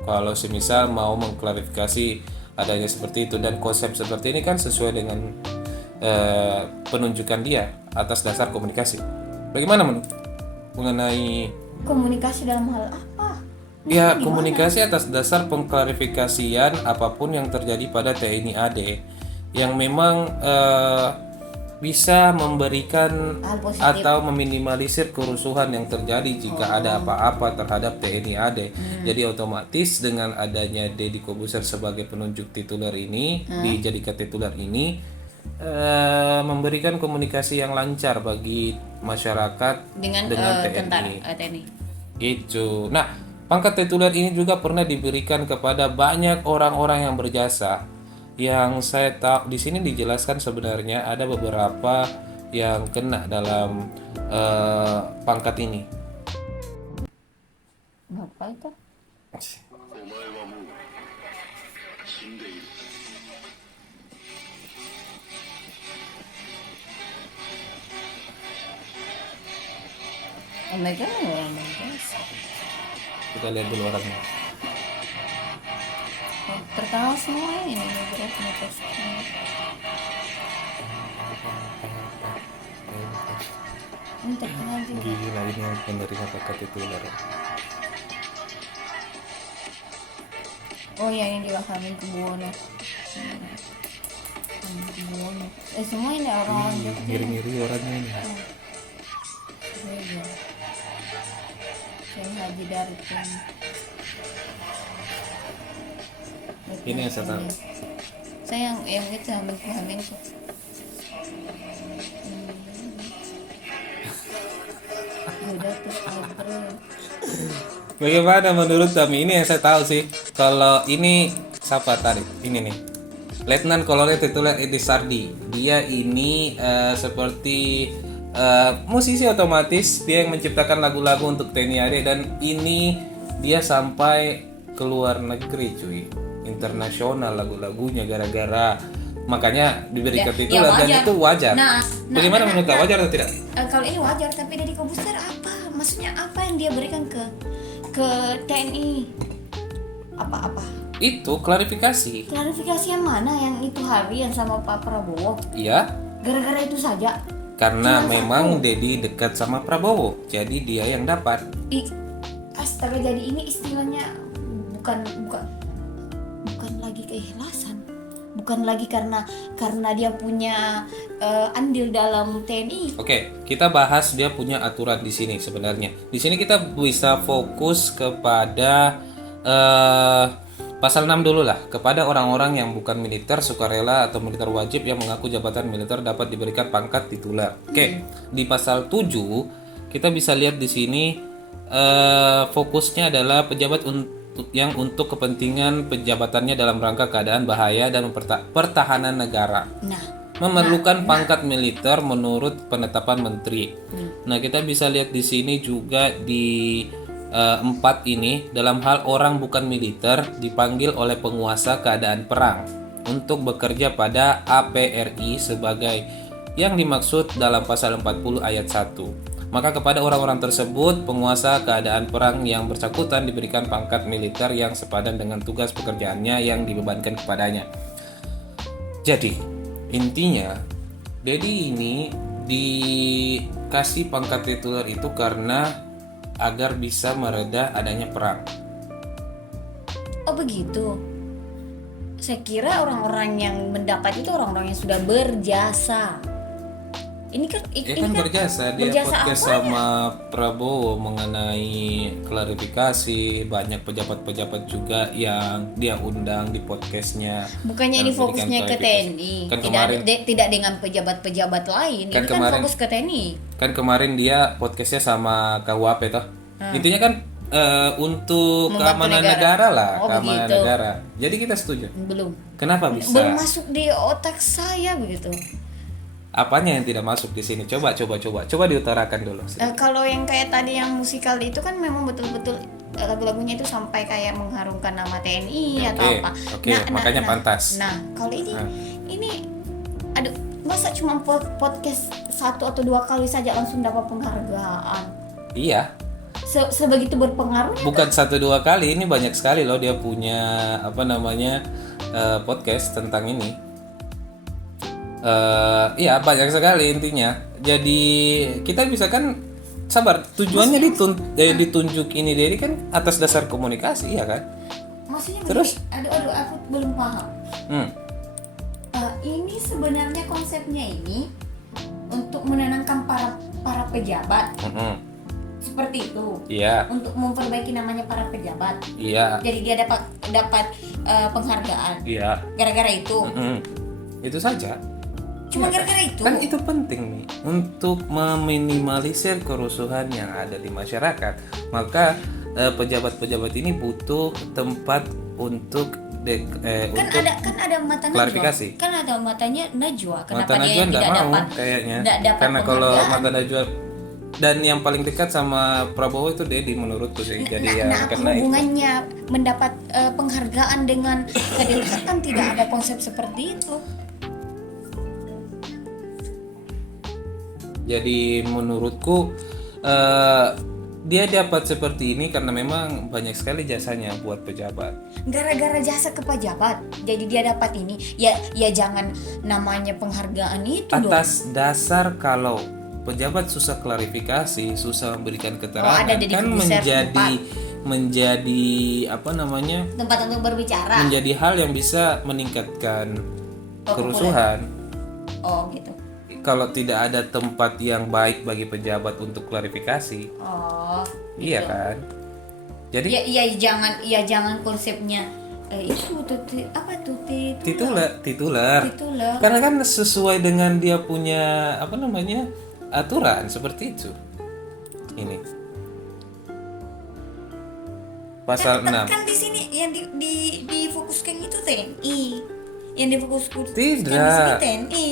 Kalau semisal mau mengklarifikasi adanya seperti itu, dan konsep seperti ini kan sesuai dengan penunjukan dia atas dasar komunikasi. Bagaimana mengenai Komunikasi dalam hal apa? ya komunikasi atas dasar pengklarifikasian apapun yang terjadi pada TNI AD yang memang bisa memberikan Hal positif. atau meminimalisir kerusuhan yang terjadi jika ada apa-apa terhadap TNI AD. Jadi otomatis dengan adanya Deddy Kobuser sebagai penunjuk tituler ini, dijadikan tituler ini, memberikan komunikasi yang lancar bagi masyarakat dengan TNI. tentara TNI. Itu. Nah, pangkat tituler ini juga pernah diberikan kepada banyak orang-orang yang berjasa. Yang saya tahu di sini dijelaskan sebenarnya ada beberapa yang kena dalam pangkat ini. Apa itu? Oh my god, Kita lihat dulu orangnya. tertawa semua ini berat ini terkenal juga. Gila ini penerima pangkat tituler. Oh ya, yang diwakilin ke Buwono. Buwono. Semua ini orang-orang Jogja. Ngiri-ngiri orangnya ini. Iya. Yang Haji Daripan. Ini yang saya tahu. Saya yang itu hamilku. Udah tuh April. Bagaimana menurut kami? Ini yang saya tahu sih. Kalau ini siapa tadi? Ini nih. Letnan Kolonel Tituler Edi Sardi. Dia ini seperti musisi otomatis. Dia yang menciptakan lagu-lagu untuk TNI AD, dan ini dia sampai ke luar negeri cuy. Internasional lagu-lagunya gara-gara makanya diberikan tituler dan itu wajar. Bagaimana menurut kau, wajar atau tidak? Kalau ini wajar, tapi Deddy Kobuser apa? Maksudnya apa yang dia berikan ke TNI? Apa-apa? Itu klarifikasi. Klarifikasi yang mana? Yang itu harian sama Pak Prabowo? Iya, Gara-gara itu saja? karena memang Dedi dekat sama Prabowo, jadi dia yang dapat. Astaga, jadi ini istilahnya bukan lagi keikhlasan, bukan lagi karena dia punya andil dalam TNI. Oke, kita bahas dia punya aturan di sini sebenarnya. Di sini kita bisa fokus kepada pasal 6 dulu lah, kepada orang-orang yang bukan militer sukarela atau militer wajib yang mengaku jabatan militer dapat diberikan pangkat tituler. Oke, di pasal 7 kita bisa lihat di sini fokusnya adalah pejabat yang untuk kepentingan pejabatannya dalam rangka keadaan bahaya dan pertahanan negara. Memerlukan pangkat militer menurut penetapan menteri. Nah, kita bisa lihat di sini juga di 4 ini, dalam hal orang bukan militer dipanggil oleh penguasa keadaan perang untuk bekerja pada APRI sebagai yang dimaksud dalam pasal 40 ayat 1. Maka kepada orang-orang tersebut penguasa keadaan perang yang bersangkutan diberikan pangkat militer yang sepadan dengan tugas pekerjaannya yang dibebankan kepadanya. Jadi intinya Dedi ini dikasih pangkat tituler itu karena agar bisa mereda adanya perang. Oh begitu. Saya kira orang-orang yang mendapat itu orang-orang yang sudah berjasa. Ini kan Berjasa. Dia berjasa podcast apanya? sama Prabowo mengenai klarifikasi. Banyak pejabat-pejabat juga yang dia undang di podcastnya. Bukannya ini Memberikan fokusnya ke klarifikasi. TNI, Kan tidak kemarin, tidak dengan pejabat-pejabat lain. Kan Ini kemarin- kan fokus ke TNI. kan kemarin dia podcastnya sama KUHP toh. Intinya kan untuk Membantu keamanan negara. negara lah, Oh, keamanan begitu. negara. Jadi kita setuju. Belum Kenapa bisa? masuk di otak saya begitu. Apanya yang tidak masuk di sini? Coba diutarakan dulu. Kalau yang kayak tadi yang musikal itu kan memang betul-betul lagu-lagunya itu sampai kayak mengharumkan nama TNI atau Oke, apa. oke, makanya pantas. Nah, kalau Nah. ini aduh, masa cuma podcast 1 atau 2 kali saja langsung dapat penghargaan. Iya, Sebegitu berpengaruhnya. bukan 1-2 kali, ini banyak sekali loh dia punya podcast tentang ini. Iya banyak sekali intinya. Jadi kita bisa kan sabar. Tujuannya ditunjuk ini dari kan atas dasar komunikasi ya kan. Maksudnya Terus? begini, aduh aku belum paham. Ini sebenarnya konsepnya ini untuk menenangkan para pejabat. Seperti itu. Iya. Untuk memperbaiki namanya para pejabat. Iya. Jadi dia dapat penghargaan. Iya. Gara-gara itu. Itu saja. Cuma gara-gara itu. Kan itu penting nih untuk meminimalisir kerusuhan yang ada di masyarakat. Maka pejabat-pejabat ini butuh tempat untuk untuk ada mata Najwa. klarifikasi. Kan ada matanya Najwa. Kenapa Mata dia Najwa tidak nggak mau dapat kayaknya. tidak dapat Karena kalau penghargaan? Mata Najwa dan yang paling dekat sama Prabowo itu Dedi menurutku sih. Jadi Nah, apa karena itu. hubungannya mendapat penghargaan dengan kan tidak ada konsep seperti itu. Jadi menurutku dia dapat seperti ini karena memang banyak sekali jasanya buat pejabat. Gara-gara jasa ke pejabat, jadi dia dapat ini. Ya jangan namanya penghargaan itu dong. Atas dasar kalau pejabat susah klarifikasi, susah memberikan keterangan, ada Deddy kan Corbuzier menjadi Tempat untuk berbicara. menjadi hal yang bisa meningkatkan kerusuhan. Oh gitu. Kalau tidak ada tempat yang baik bagi pejabat untuk klarifikasi, Oh. iya kan? Jadi Jangan konsepnya itu tituler. Tituler. Karena kan sesuai dengan dia punya aturan seperti itu. Ini pasal 6. Kan di sini yang difokuskan itu TNI. Yang difokuskan Tidak. di sini TNI.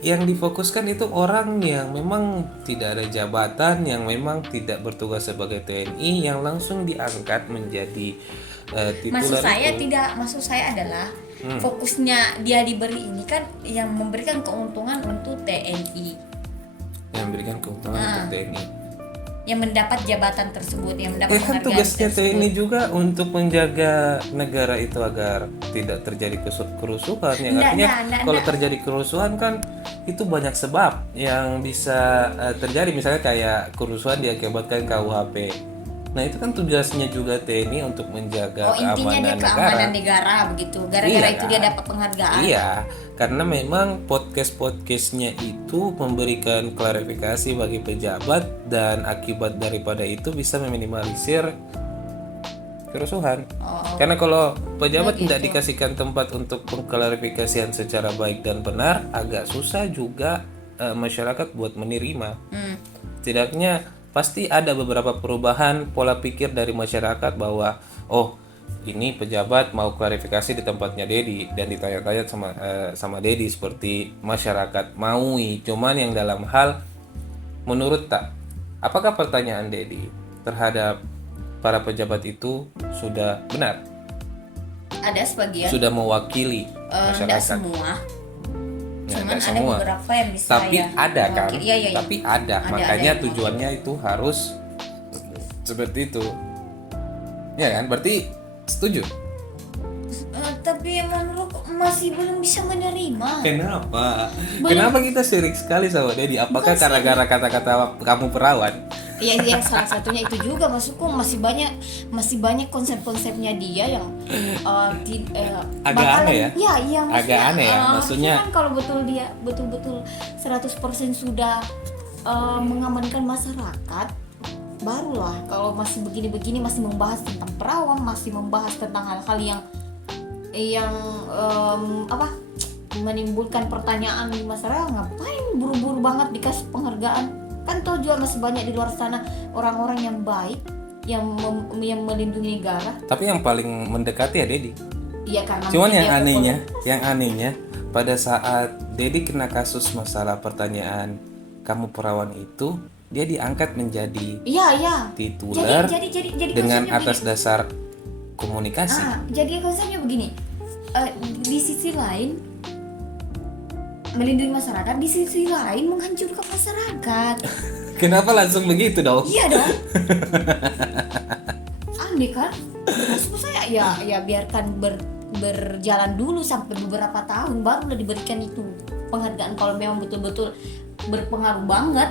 Yang difokuskan itu orang yang memang tidak ada jabatan, yang memang tidak bertugas sebagai TNI, yang langsung diangkat menjadi tituler Maksud saya adalah fokusnya dia diberi ini kan yang memberikan keuntungan untuk TNI. yang memberikan keuntungan untuk TNI. Yang mendapat jabatan tersebut, yang mendapat Kan penghargaan tugasnya tersebut. TNI juga untuk menjaga negara itu agar tidak terjadi kerusuhan. Yang artinya kalau terjadi kerusuhan kan itu banyak sebab yang bisa terjadi. Misalnya kayak kerusuhan diakibatkan KUHP. Nah itu kan tugasnya juga TNI untuk menjaga intinya dia keamanan negara begitu. Gara-gara Iya itu dia kan? dapat penghargaan. Iya, karena memang podcastnya itu memberikan klarifikasi bagi pejabat dan akibat daripada itu bisa meminimalisir kerusuhan. Karena kalau pejabat tidak dikasihkan tempat untuk pengklarifikasian secara baik dan benar, agak susah juga masyarakat buat menerima. Setidaknya pasti ada beberapa perubahan pola pikir dari masyarakat bahwa ini pejabat mau klarifikasi di tempatnya Dedi dan ditanya-tanya sama Dedi seperti masyarakat maui. Cuman yang dalam hal menurut apakah pertanyaan Dedi terhadap para pejabat itu sudah benar? Ada sebagian. Sudah mewakili masyarakat? Tidak semua. Cuman Nggak ada semua. beberapa yang bisa Tapi ada kan? Iya. Tapi ada. Makanya ada. tujuannya itu harus seperti itu. Ya kan? Berarti setuju? Tapi menurut masih belum bisa menerima. Kenapa? Kenapa kita sirik sekali sama Dedi? Apakah gara-gara kata-kata kamu perawan? Iya, salah satunya itu juga maksudku masih banyak konsep-konsepnya dia yang Agak aneh ya? Iya, Agak aneh ya, maksudnya kan kalau dia betul-betul 100% sudah mengamankan masyarakat, barulah. Kalau masih begini-begini, masih membahas tentang perawan, masih membahas tentang hal-hal yang menimbulkan pertanyaan di masyarakat, ngapain buru-buru banget dikasih penghargaan? Kan toh juga masih banyak di luar sana orang-orang yang baik yang melindungi negara. tapi yang paling mendekati ya Dedi. Iya, karena Cuman mungkin yang anehnya pada saat Dedi kena kasus masalah pertanyaan kamu perawan itu, dia diangkat menjadi Iya. tituler Jadi dengan konsepnya atas begini. dasar komunikasi. Jadi konsepnya begini. Di sisi lain melindungi masyarakat, di sisi lain menghancurkan masyarakat. Kenapa langsung begitu dong? Iya dong. Aneh kan? Maksud saya ya biarkan berjalan dulu sampai beberapa tahun barulah diberikan itu penghargaan kalau memang betul-betul berpengaruh banget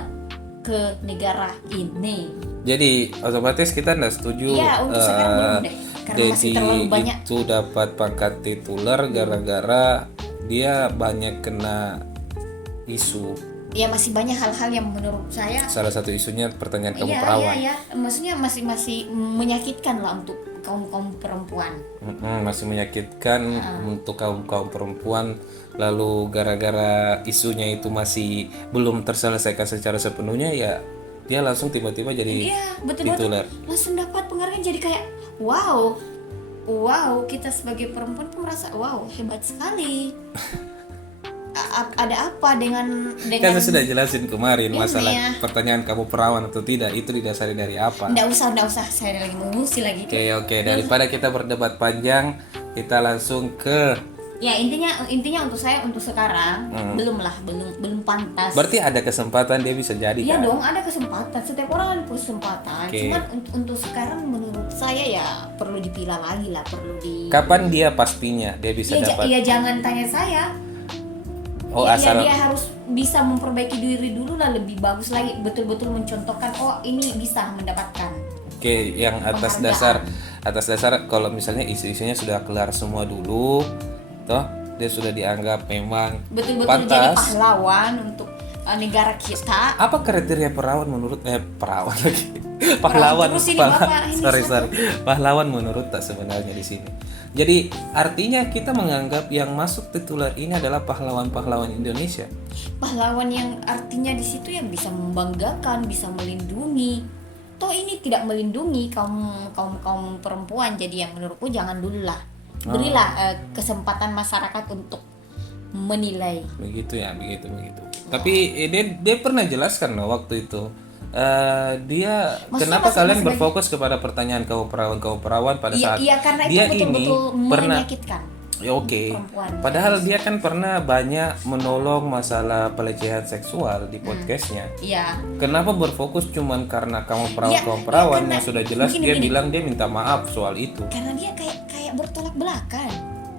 ke negara ini. Jadi otomatis kita nggak setuju Iya, untuk sekarang belum deh, karena masih Dedi terlalu banyak. itu dapat pangkat tituler gara-gara dia banyak kena isu. Ya masih banyak hal-hal yang menurut saya Salah satu isunya pertanyaan kamu iya, perawan. iya. Maksudnya masih menyakitkan lah untuk kaum perempuan. Masih menyakitkan untuk kaum perempuan. Lalu gara-gara isunya itu masih belum terselesaikan secara sepenuhnya, ya dia langsung tiba-tiba jadi Iya, betul-betul tituler. langsung dapat penghargaan, jadi kayak wow, kita sebagai perempuan pun merasa wow, hebat sekali. Ada apa dengan Kan saya sudah jelasin kemarin Iya, masalah iya. pertanyaan kamu perawan atau tidak itu didasari dari apa. Nggak usah, saya lagi mengusi lagi. Oke, daripada kita berdebat panjang, kita langsung ke. Ya intinya untuk saya untuk sekarang belum pantas. Berarti ada kesempatan dia bisa jadi Iya kan? dong, ada kesempatan. Setiap orang ada kesempatan. Oke. Cuman untuk sekarang menurut saya ya perlu dipilah lagi lah, perlu di. Kapan dia pastinya dia bisa dapat? Iya jangan tanya saya. Oh, Ya, asal dia harus bisa memperbaiki diri dulu lah, lebih bagus lagi, betul-betul mencontohkan oh ini bisa mendapatkan. Oke, yang atas dasar kalau misalnya isu-isunya sudah kelar semua dulu, toh dia sudah dianggap memang Betul-betul jadi pantas. pahlawan untuk negara kita. Apa kriteria perawan menurut perawan lagi? Pahlawan. terus ini Bapak, ini sorry. suatu. Pahlawan menurut tak sebenarnya di sini. Jadi artinya kita menganggap yang masuk tituler ini adalah pahlawan-pahlawan Indonesia. Pahlawan yang artinya di situ yang bisa membanggakan, bisa melindungi. Toh ini tidak melindungi kaum perempuan, jadi yang menurutku jangan dulu lah. Berilah kesempatan masyarakat untuk menilai. Begitu ya, begitu. Tapi dia pernah jelaskan loh waktu itu. Dia Maksudnya kenapa kalian masih berfokus kepada pertanyaan kaum perawan pada saat Iya karena itu dia betul-betul ini pernah menyakitkan. ya oke. Perempuan. Padahal dia kan pernah banyak menolong masalah pelecehan seksual di podcastnya. Iya. Kenapa berfokus cuman karena kaum Iya, perawan karena yang sudah jelas begini, dia begini. bilang dia minta maaf soal itu. Karena dia kayak bertolak belakang.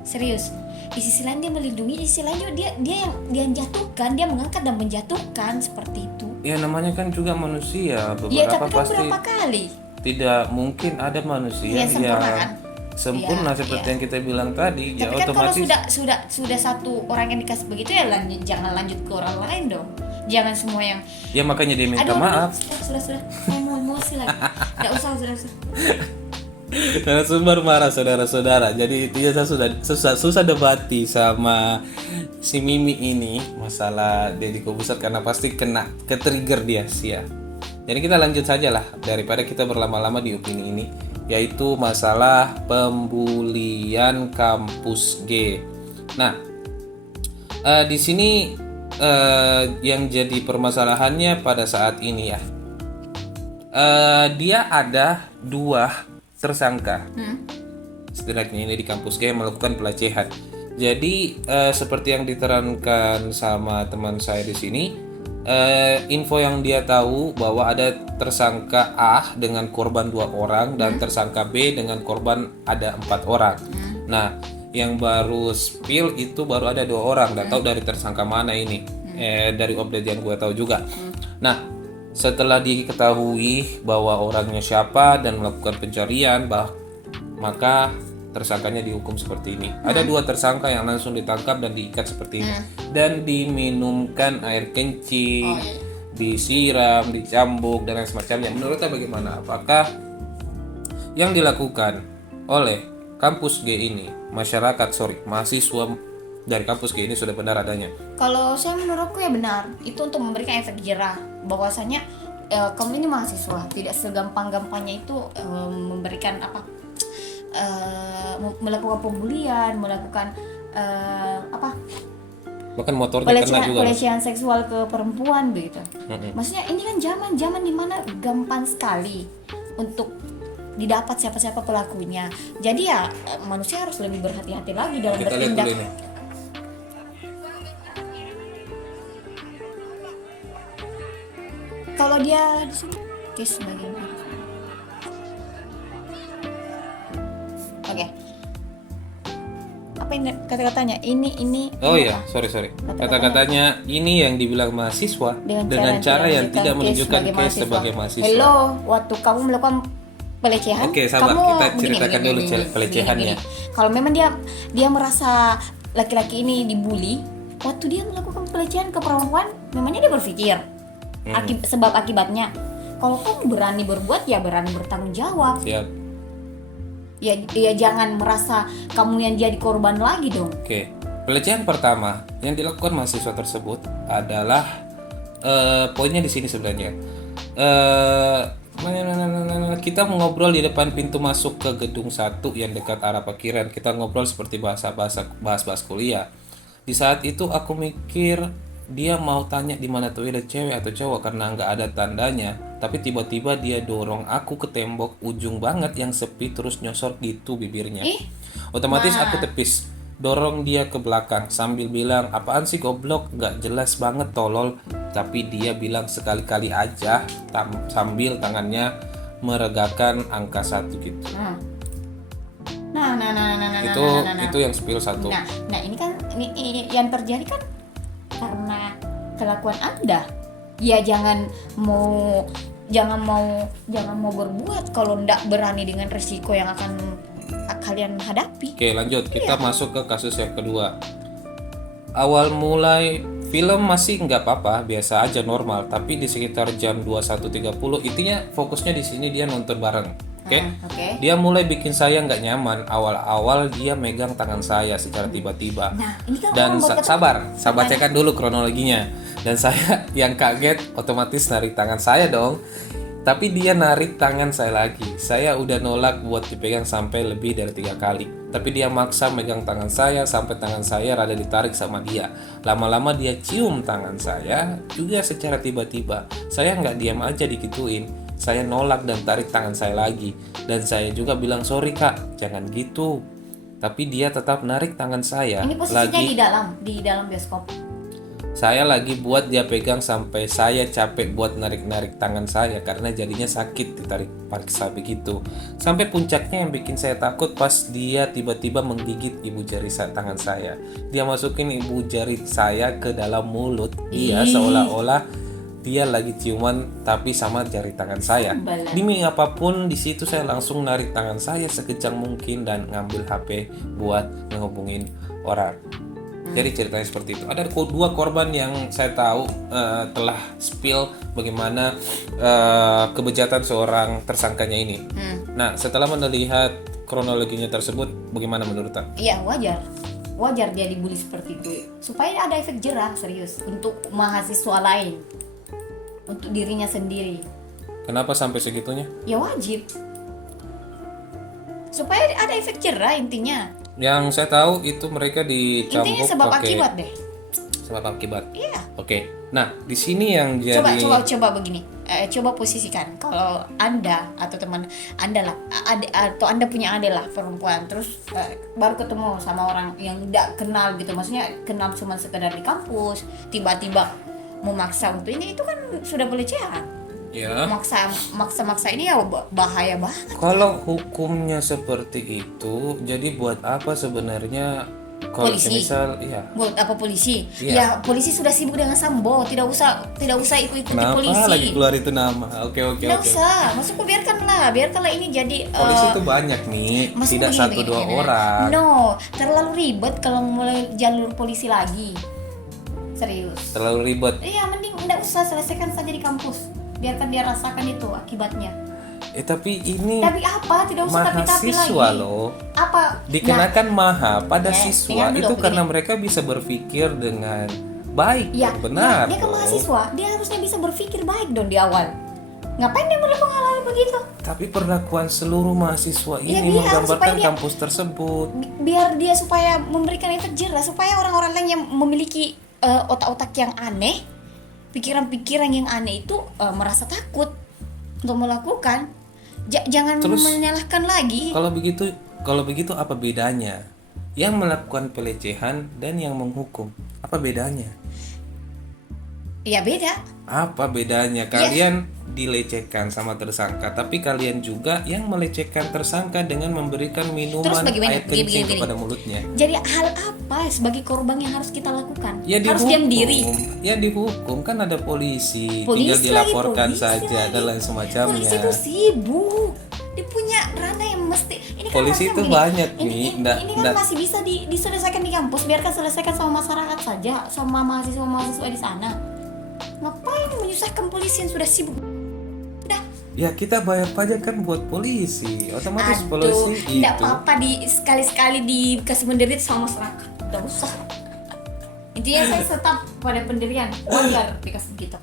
Serius. Di sisi lain dia melindungi, di sisi lain juga dia yang jatuhkan, dia mengangkat dan menjatuhkan seperti itu. Ya namanya kan juga manusia, Iya, beberapa tapi kan pasti berapa kali? tidak mungkin ada manusia Yang sempurna kan? sempurna Iya, seperti iya. yang kita bilang tadi. Ya Tapi kan kalau otomatis sudah satu orang yang dikasih begitu ya jangan lanjut ke orang lain dong. Jangan semua yang ya makanya dia minta aduh, maaf. sudah saya mau emosi lagi. Enggak usah. Narasumber marah saudara-saudara. Jadi itu saya susah debati sama si Mimi ini masalah Deddy Corbuzier karena pasti kena ke trigger dia sia. Jadi kita lanjut saja lah daripada kita berlama-lama di opini ini, yaitu masalah pembulian kampus G. Nah, di sini yang jadi permasalahannya pada saat ini ya, dia ada 2 tersangka setidaknya ini di kampus G yang melakukan pelecehan. Jadi seperti yang diterangkan sama teman saya di sini, info yang dia tahu bahwa ada tersangka A dengan korban 2 orang dan tersangka B dengan korban ada 4 orang. Nah, yang baru spill itu baru ada 2 orang, nggak tahu dari tersangka mana ini. Dari update yang gue tahu juga. Nah, setelah diketahui bahwa orangnya siapa dan melakukan pencarian, maka tersangkanya dihukum seperti ini. Ada 2 tersangka yang langsung ditangkap dan diikat seperti ini dan diminumkan air kencing, disiram, dicambuk dan lain semacamnya. Menurutnya bagaimana? Apakah yang dilakukan oleh kampus G ini, mahasiswa dari kampus G ini sudah benar adanya? Kalau saya menurutku ya benar. Itu untuk memberikan efek jerah bahwasanya kamu ini mahasiswa tidak segampang-gampangnya itu memberikan melakukan pembulian, melakukan Bahkan motornya kena juga. pelecehan seksual ke perempuan begitu. Maksudnya ini kan zaman dimana gampang sekali untuk didapat siapa-siapa pelakunya. Jadi ya manusia harus lebih berhati-hati lagi dalam Kita lihat bertindak. dulu ini. Kalau dia di sini case bagaimana? Oke. Apa ini kata-katanya? Ini. Oh iya, sorry. Kata-katanya ini yang dibilang mahasiswa dengan cara yang tidak menunjukkan case sebagai mahasiswa. Hello, waktu kamu melakukan pelecehan, Oke, sabar, kamu kita ceritakan dulu pelecehannya. Kalau memang dia merasa laki-laki ini dibully, waktu dia melakukan pelecehan ke perempuan, memangnya dia berpikir sebab akibatnya. Kalau kamu berani berbuat, ya berani bertanggung jawab. Siap. Ya jangan merasa kamu yang jadi korban lagi dong. Oke. Pelecehan pertama yang dilakukan mahasiswa tersebut adalah poinnya di sini sebenarnya. Kita ngobrol di depan pintu masuk ke gedung 1 yang dekat arah parkiran. Kita ngobrol seperti bahas kuliah. Di saat itu aku mikir dia mau tanya di mana toilet cewek atau cowok karena nggak ada tandanya. Tapi tiba-tiba dia dorong aku ke tembok ujung banget yang sepi terus nyosor gitu bibirnya. Otomatis aku tepis, dorong dia ke belakang sambil bilang, apaan sih goblok, nggak jelas banget tolol. Tapi dia bilang sekali-kali aja sambil tangannya meregakan angka 1 gitu. Nah. Itu yang spill 1. Nah ini kan ini yang terjadi kan karena kelakuan Anda. Ya jangan mau berbuat kalau ndak berani dengan resiko yang akan kalian hadapi. Oke, lanjut. Kita masuk ke kasus yang kedua. Awal mulai film masih nggak apa-apa, biasa aja normal, tapi di sekitar jam 21.30 intinya fokusnya di sini dia nonton bareng. Oke. Dia mulai bikin saya nggak nyaman. Awal-awal dia megang tangan saya secara tiba-tiba. Nah, ini kan Dan orang sabar bacakan dulu kronologinya. Dan saya yang kaget otomatis narik tangan saya dong. Tapi dia narik tangan saya lagi. Saya udah nolak buat dipegang sampai lebih dari 3 kali. Tapi dia maksa megang tangan saya sampai tangan saya rada ditarik sama dia. Lama-lama dia cium tangan saya juga secara tiba-tiba. Saya nggak diam aja digituin. Saya nolak dan tarik tangan saya lagi. Dan saya juga bilang sorry kak, jangan gitu. Tapi dia tetap narik tangan saya. Ini posisinya lagi di dalam bioskop. saya lagi buat dia pegang sampai saya capek buat narik-narik tangan saya karena jadinya sakit ditarik paksa begitu. Sampai puncaknya yang bikin saya takut pas dia tiba-tiba menggigit ibu jari tangan saya. Dia masukin ibu jari saya ke dalam mulut. Iya, seolah-olah dia lagi ciuman tapi sama jari tangan saya. Demi apapun di situ saya langsung narik tangan saya sekejang mungkin dan ngambil HP buat ngehubungin orang. Jadi ceritanya seperti itu. Ada 2 korban yang saya tahu telah spill bagaimana kebejatan seorang tersangkanya ini. Nah, setelah melihat kronologinya tersebut, bagaimana menurut Anda? Iya, wajar dia dibully seperti itu. Supaya ada efek jerah serius untuk mahasiswa lain, untuk dirinya sendiri. Kenapa sampai segitunya? Ya wajib. Supaya ada efek jerah intinya. Yang saya tahu itu mereka dicambuk Intinya sebab pakai akibat deh. sebab akibat. Iya. Oke. Nah, di sini yang jadi Coba begini. Coba posisikan kalau Anda atau teman Anda lah, atau Anda punya adik lah perempuan, terus baru ketemu sama orang yang tidak kenal gitu. Maksudnya kenal cuma sekedar di kampus, tiba-tiba memaksa untuk ini, itu kan sudah pelecehan. ya. Maksa ini ya bahaya banget. Kalau hukumnya seperti itu, jadi buat apa sebenarnya kalau Polisi. misal ya. Buat apa polisi? Iya. Ya polisi sudah sibuk dengan Sambo, tidak usah ikut-ikuti Kenapa polisi. lagi keluar itu nama? Oke. Tidak usah, maksudku biarkanlah ini jadi Polisi itu banyak nih, maksudku tidak begini, 1-2 begini. orang. No, terlalu ribet kalau mulai jalur polisi lagi. Serius. Terlalu ribet. Iya, mending tidak usah, selesaikan saja di kampus. Biarkan dia rasakan itu akibatnya. Tapi ini Tapi apa? Tidak usah tapi-tapi lagi. mahasiswa loh. Apa? Dikenakan maha pada Ya, siswa dengar dulu itu begini. karena mereka bisa berpikir dengan baik Ya, dan benar. dia kan loh. mahasiswa, dia harusnya bisa berpikir baik dong di awal. Ngapain dia melakukan hal begitu? Tapi perlakuan seluruh mahasiswa Ya, ini biar menggambarkan supaya dia- kampus tersebut. Biar dia supaya memberikan efek jerah, supaya orang-orang lain yang memiliki otak-otak yang aneh, pikiran-pikiran yang aneh itu merasa takut untuk melakukan. Jangan Terus, menyalahkan lagi. Kalau begitu apa bedanya? Yang melakukan pelecehan dan yang menghukum. Apa bedanya? Ya beda. Apa bedanya? Kalian dilecehkan sama tersangka, tapi kalian juga yang melecehkan tersangka dengan memberikan minuman Terus bagaimana? air kencing Begini. kepada mulutnya. Jadi hal apa sebagai korban yang harus kita lakukan? Ya Harus diam diri. Ya dihukum, kan ada polisi, tinggal Polisi dilaporkan lagi, saja lagi. dan lain semacamnya. Polisi itu sibuk. Dia punya ranah yang mesti. Ini kan Polisi harusnya itu begini. banyak, Mi. Ini kan masih bisa diselesaikan di kampus. Biarkan selesaikan sama masyarakat saja, sama mahasiswa di sana. Ngapain menyusahkan polisi yang sudah sibuk? Udah. Ya kita bayar pajak kan buat polisi, otomatis Aduh, polisi enggak itu apa-apa sekali-sekali dikasih menderit sama masyarakat. Enggak usah. Intinya saya tetap pada pendirian. Wajar dikasih gitu.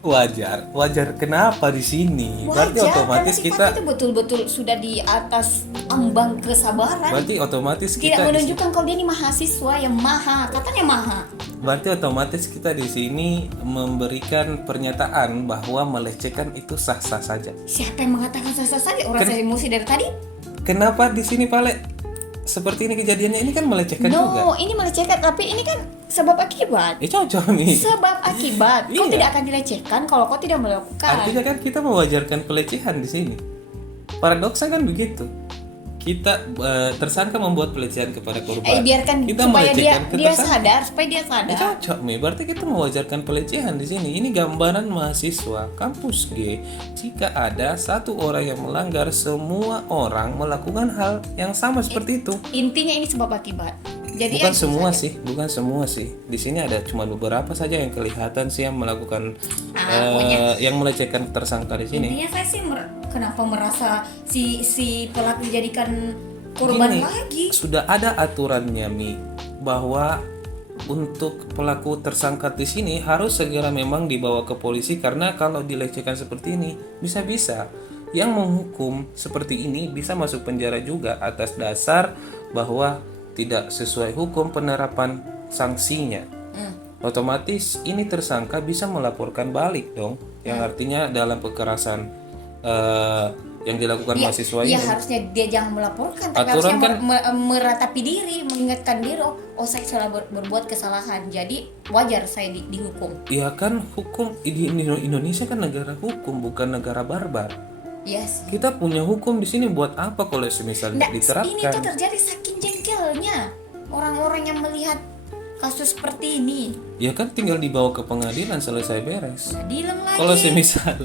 wajar. Kenapa di sini? Berarti otomatis karena kita, sifatnya itu betul-betul sudah di atas ambang kesabaran. berarti otomatis Tidak kita, menunjukkan kalau dia ini mahasiswa yang maha, katanya maha. berarti otomatis kita di sini memberikan pernyataan bahwa melecehkan itu sah-sah saja. Siapa yang mengatakan sah-sah saja? Orang saya emosi dari tadi. Kenapa di sini Pale? Seperti ini kejadiannya, ini kan melecehkan juga. No, ini melecehkan, tapi ini kan sebab akibat. Cocok nih. Sebab akibat. Kau Iya. tidak akan dilecehkan kalau kau tidak melakukan. Artinya kan kita mewajarkan pelecehan di sini. Paradoksnya kan begitu. Kita tersangka membuat pelecehan kepada korban. Biarkan kita supaya dia melecehkan ke dia tersangka. sadar, supaya dia sadar. Cocok nih, berarti kita mewajarkan pelecehan di sini. Ini gambaran mahasiswa kampus G. Jika ada satu orang yang melanggar, semua orang melakukan hal yang sama seperti itu. Intinya ini sebab akibat. Jadi Bukan ya, semua sih, bukan semua sih. Di sini ada cuma beberapa saja yang kelihatan sih yang melakukan yang melecehkan tersangka di sini. intinya saya sih kenapa merasa si pelaku dijadikan korban Gini, lagi. sudah ada aturannya Mi, bahwa untuk pelaku tersangka di sini harus segera memang dibawa ke polisi, karena kalau dilecehkan seperti ini bisa-bisa yang menghukum seperti ini bisa masuk penjara juga atas dasar bahwa tidak sesuai hukum penerapan sanksinya. Otomatis ini tersangka bisa melaporkan balik dong, yang artinya dalam kekerasan yang dilakukan mahasiswa ini. Iya, harusnya dia jangan melaporkan, tapi Aturan harusnya kan- meratapi diri, mengingatkan diri, oh saya salah berbuat kesalahan, jadi wajar saya dihukum. Ya kan, hukum di Indonesia kan negara hukum, bukan negara barbar. Yes. Kita punya hukum di sini buat apa kalau semisal Nah, ini diterapkan? tuh terjadi saking jengkelnya orang-orang yang melihat kasus seperti ini. Ya kan tinggal dibawa ke pengadilan, selesai beres. Nah, dilem lagi. Kalau semisal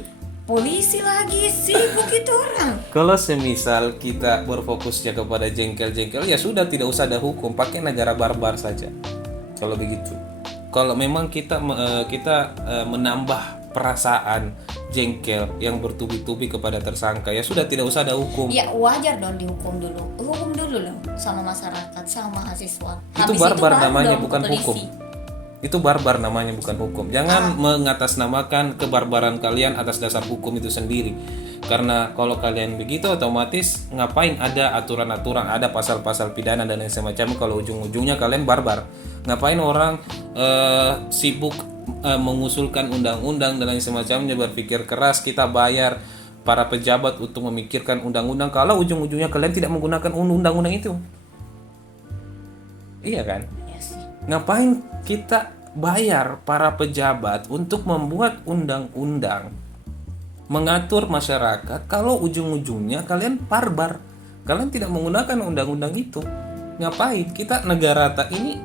Polisi lagi sibuk itu orang. Kalau semisal kita berfokusnya kepada jengkel-jengkel, ya sudah, tidak usah ada hukum, pakai negara barbar saja. Kalau begitu. Kalau memang kita menambah perasaan jengkel yang bertubi-tubi kepada tersangka, ya sudah, tidak usah ada hukum. Ya wajar dong dihukum dulu. Hukum dulu loh sama masyarakat, sama mahasiswa. Itu Habis barbar baru namanya, dong bukan polisi. hukum. Itu barbar namanya, bukan hukum. Jangan mengatasnamakan kebarbaran kalian atas dasar hukum itu sendiri. Karena kalau kalian begitu, otomatis ngapain ada aturan-aturan, ada pasal-pasal pidana dan lain semacamnya kalau ujung-ujungnya kalian barbar. Ngapain orang sibuk mengusulkan undang-undang dan lain semacamnya, berpikir keras, kita bayar para pejabat untuk memikirkan undang-undang kalau ujung-ujungnya kalian tidak menggunakan undang-undang itu. Iya kan? Ya sih. Ngapain kita bayar para pejabat untuk membuat undang-undang mengatur masyarakat kalau ujung-ujungnya kalian barbar, kalian tidak menggunakan undang-undang itu? Ngapain? Kita negara ini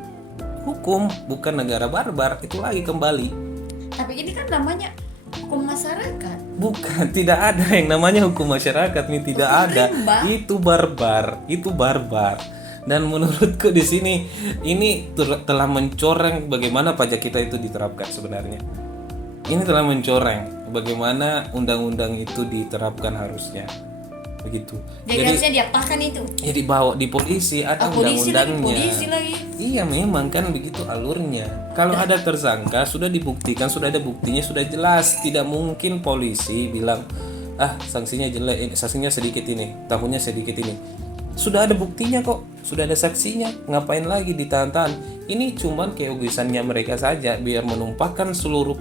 hukum, bukan negara barbar. Itu lagi kembali, Tapi ini kan namanya hukum masyarakat. bukan, tidak ada yang namanya hukum masyarakat, tidak Hukum ada. rimba. Itu barbar. Dan menurutku di sini ini telah mencoreng bagaimana pajak kita itu diterapkan sebenarnya. Ini telah mencoreng bagaimana undang-undang itu diterapkan harusnya. Begitu. Jadi harusnya diapakan itu? Ya dibawa di polisi, ada Polisi lagi, undang-undangnya. polisi lagi. Iya, memang kan begitu alurnya. Kalau ada tersangka, sudah dibuktikan, sudah ada buktinya, sudah jelas. Tidak mungkin polisi bilang sanksinya jelek, sanksinya sedikit ini, tahunnya sedikit ini. Sudah ada buktinya kok, sudah ada saksinya, ngapain lagi ditahan-tahan? Ini cuman keegoisannya mereka saja biar menumpahkan seluruh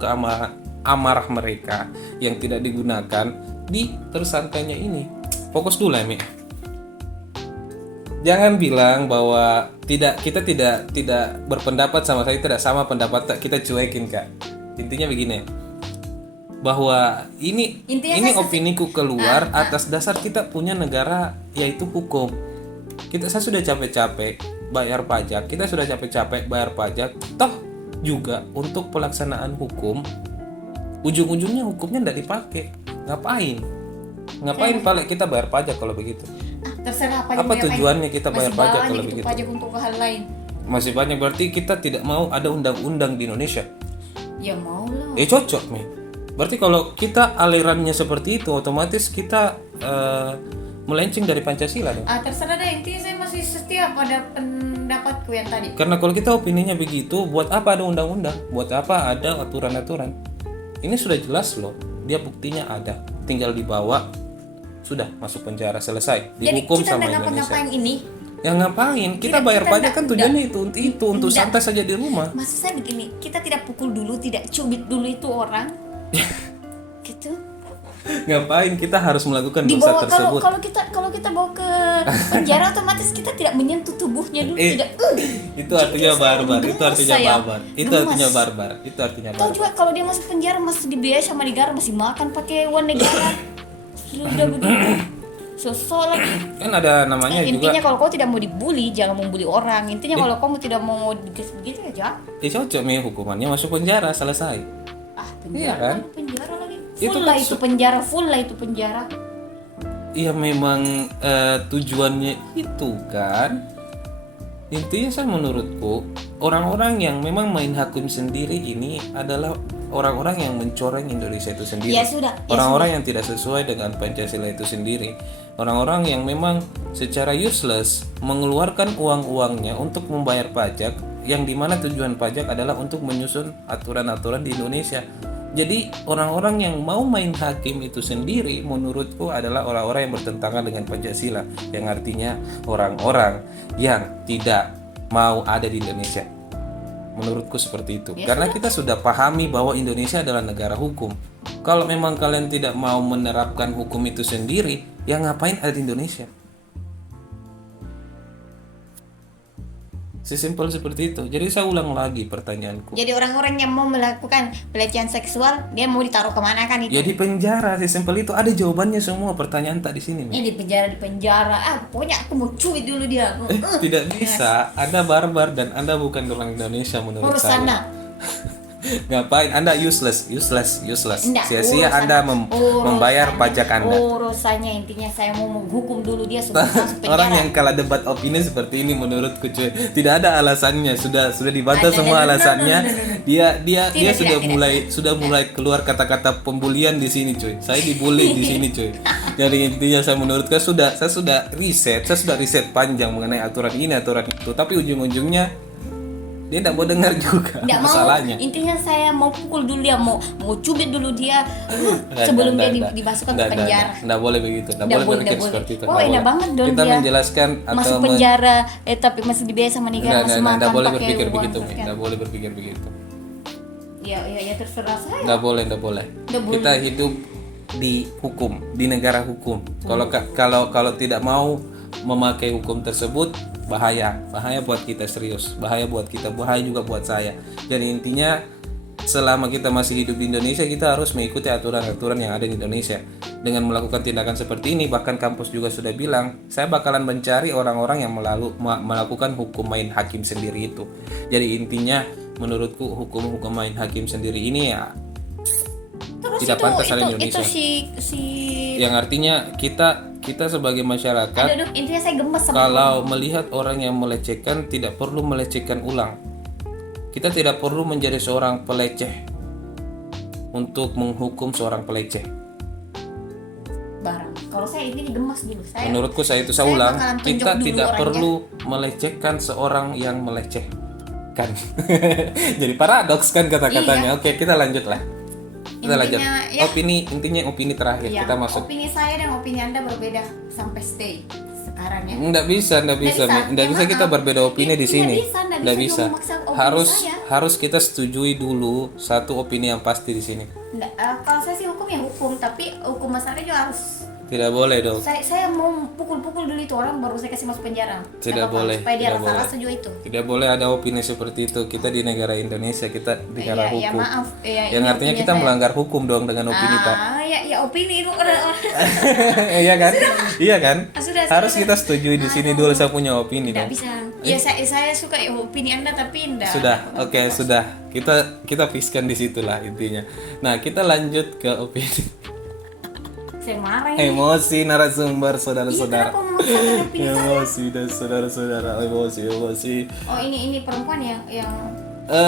amarah mereka yang tidak digunakan di tersangkanya ini. Fokus dulu ya, Mi. Jangan bilang bahwa kita tidak berpendapat sama saya, tidak sama pendapat, kita cuekin, Kak. Intinya begini, bahwa ini opiniku keluar atas dasar kita punya negara yaitu hukum. Saya sudah capek-capek bayar pajak, toh juga untuk pelaksanaan hukum ujung-ujungnya hukumnya tidak dipakai. Ngapain paling kita bayar pajak kalau begitu? Terserah apa tujuannya kita bayar pajak kalau begitu? Pajak untuk hal lain. Masih banyak, berarti kita tidak mau ada undang-undang di Indonesia. Ya mau lah. Cocok nih. Berarti kalau kita alirannya seperti itu, otomatis kita melenceng dari Pancasila dong. Terserah deh, intinya saya masih setia pada pendapatku yang tadi. Karena kalau kita opininya begitu, buat apa ada undang-undang? Buat apa ada aturan-aturan? Ini sudah jelas loh, dia buktinya ada, tinggal dibawa, sudah masuk penjara, selesai, dihukum sama Indonesia. Jadi kita nggak ngapain ini? Ya ngapain? Kita bayar pajak kan tujuannya itu untuk santai saja di rumah. Maksud saya begini, kita tidak pukul dulu, tidak cubit dulu itu orang, gitu. Ngapain kita harus melakukan dosa tersebut? Kalau kita bawa ke penjara, otomatis kita tidak menyentuh tubuhnya dulu, tidak. Itu artinya barbar. Itu artinya barbar. Tahu juga kalau dia masuk penjara masih dibiayai sama negara, masih makan pakai uang negara. Sudah begitu. Soalnya kan ada namanya juga. Intinya kalau kau tidak mau dibully, jangan membuli orang. Intinya kalau kamu tidak mau begitu aja. Cocok nih hukumannya masuk penjara, selesai. Penjara iya kan? Penjara lagi. Full lah itu penjara. Iya memang tujuannya itu kan. Intinya saya menurutku orang-orang yang memang main hakim sendiri ini adalah orang-orang yang mencoreng Indonesia itu sendiri. Orang-orang yang tidak sesuai dengan Pancasila itu sendiri. Orang-orang yang memang secara useless mengeluarkan uang-uangnya untuk membayar pajak, yang dimana tujuan pajak adalah untuk menyusun aturan-aturan di Indonesia. Jadi orang-orang yang mau main hakim itu sendiri menurutku adalah orang-orang yang bertentangan dengan Pancasila, yang artinya orang-orang yang tidak mau ada di Indonesia. Menurutku seperti itu. Karena kita sudah pahami bahwa Indonesia adalah negara hukum. Kalau memang kalian tidak mau menerapkan hukum itu sendiri, ya ngapain ada di Indonesia? Sesimpel seperti itu. Jadi saya ulang lagi pertanyaanku. Jadi orang-orang yang mau melakukan pelecehan seksual, dia mau ditaruh kemana kan itu? Ya di penjara, sesimpel itu. Ada jawabannya semua pertanyaan tak di sini. Di penjara. Pokoknya aku mau cuit dulu dia. Tidak bisa. Anda barbar dan Anda bukan orang Indonesia menurut Urus saya. sana. Ngapain? Anda useless. Sia-sia Anda membayar pajak Anda. Urusannya intinya saya mau menghukum dulu dia sudah masuk penjara. Orang yang kalah debat opini seperti ini menurutku cuy, tidak ada alasannya, sudah dibantah semua alasannya. Dia sudah mulai keluar kata-kata pembulian di sini cuy. Saya dibully di sini cuy. Jadi intinya saya sudah riset panjang mengenai aturan ini aturan itu, tapi ujung-ujungnya dia tidak mau dengar juga masalahnya. Intinya saya mau pukul dulu dia, mau cubit dulu dia sebelum dia dimasukkan ke penjara. Tidak boleh begitu, tidak boleh berpikir seperti itu. Enak banget dong kita dia menjelaskan masuk penjara, tapi masih dibiayai sama negara, masih makan tidak boleh pakai berpikir uang, begitu, kan? tidak boleh berpikir begitu. Ya terserah saya. Tidak boleh. Kita hidup di hukum, di negara hukum. Kalau tidak mau memakai hukum tersebut, bahaya buat kita, serius bahaya buat kita, bahaya juga buat saya. Jadi intinya selama kita masih hidup di Indonesia, kita harus mengikuti aturan-aturan yang ada di Indonesia. Dengan melakukan tindakan seperti ini, bahkan kampus juga sudah bilang, saya bakalan mencari orang-orang yang melakukan hukum main hakim sendiri itu. Jadi intinya menurutku hukum main hakim sendiri ini ya terus tidak pantas ada di Indonesia. Yang artinya kita sebagai masyarakat, intinya saya gemes sama kalau melihat orang yang melecehkan, tidak perlu melecehkan ulang. Kita tidak perlu menjadi seorang peleceh untuk menghukum seorang peleceh. Kalau saya ini gemes dulu. Menurutku saya ulang, kita tidak perlu melecehkan seorang yang melecehkan. Jadi paradoks kan kata-katanya. Oke, kita lanjut lah. kita lanjut. Intinya, ya. Intinya opini terakhir Ya, kita masuk. opini saya dan opini Anda berbeda sampai stay sekarang ya. Nggak bisa Ya, kita maaf. berbeda opini di Tidak sini. bisa, nggak Nggak bisa bisa. juga memaksa opini Harus saya. harus kita setujui dulu satu opini yang pasti di sini. Nggak, kalau saya sih hukum ya hukum, tapi hukum masyarakat juga harus. Tidak boleh dong. Saya mau pukul-pukul dulu itu orang baru saya kasih masuk penjara. Tidak Nggak apa-apa, boleh, supaya dia tidak rasa boleh. rasa juga itu. Tidak boleh ada opini seperti itu. Kita di negara Indonesia, kita di negara Iya, hukum. maaf. Iya, Yang ini artinya opini kita saya. melanggar hukum dong dengan opini Pak. Ya opini itu orang. Iya kan? Iya kan? Sudah, Harus sudah. kita setujui di sini dulu saya punya opini Tidak dong. bisa. Ya saya suka ya opini Anda tapi enggak. Sudah, oke, sudah. Kita fixkan di situlah intinya. Nah, kita lanjut ke opini. Saya marah ini. Emosi narasumber Iya, saudara-saudara. kenapa memaksakan opini saya? Emosi dan saudara-saudara, emosi. Oh ini perempuan yang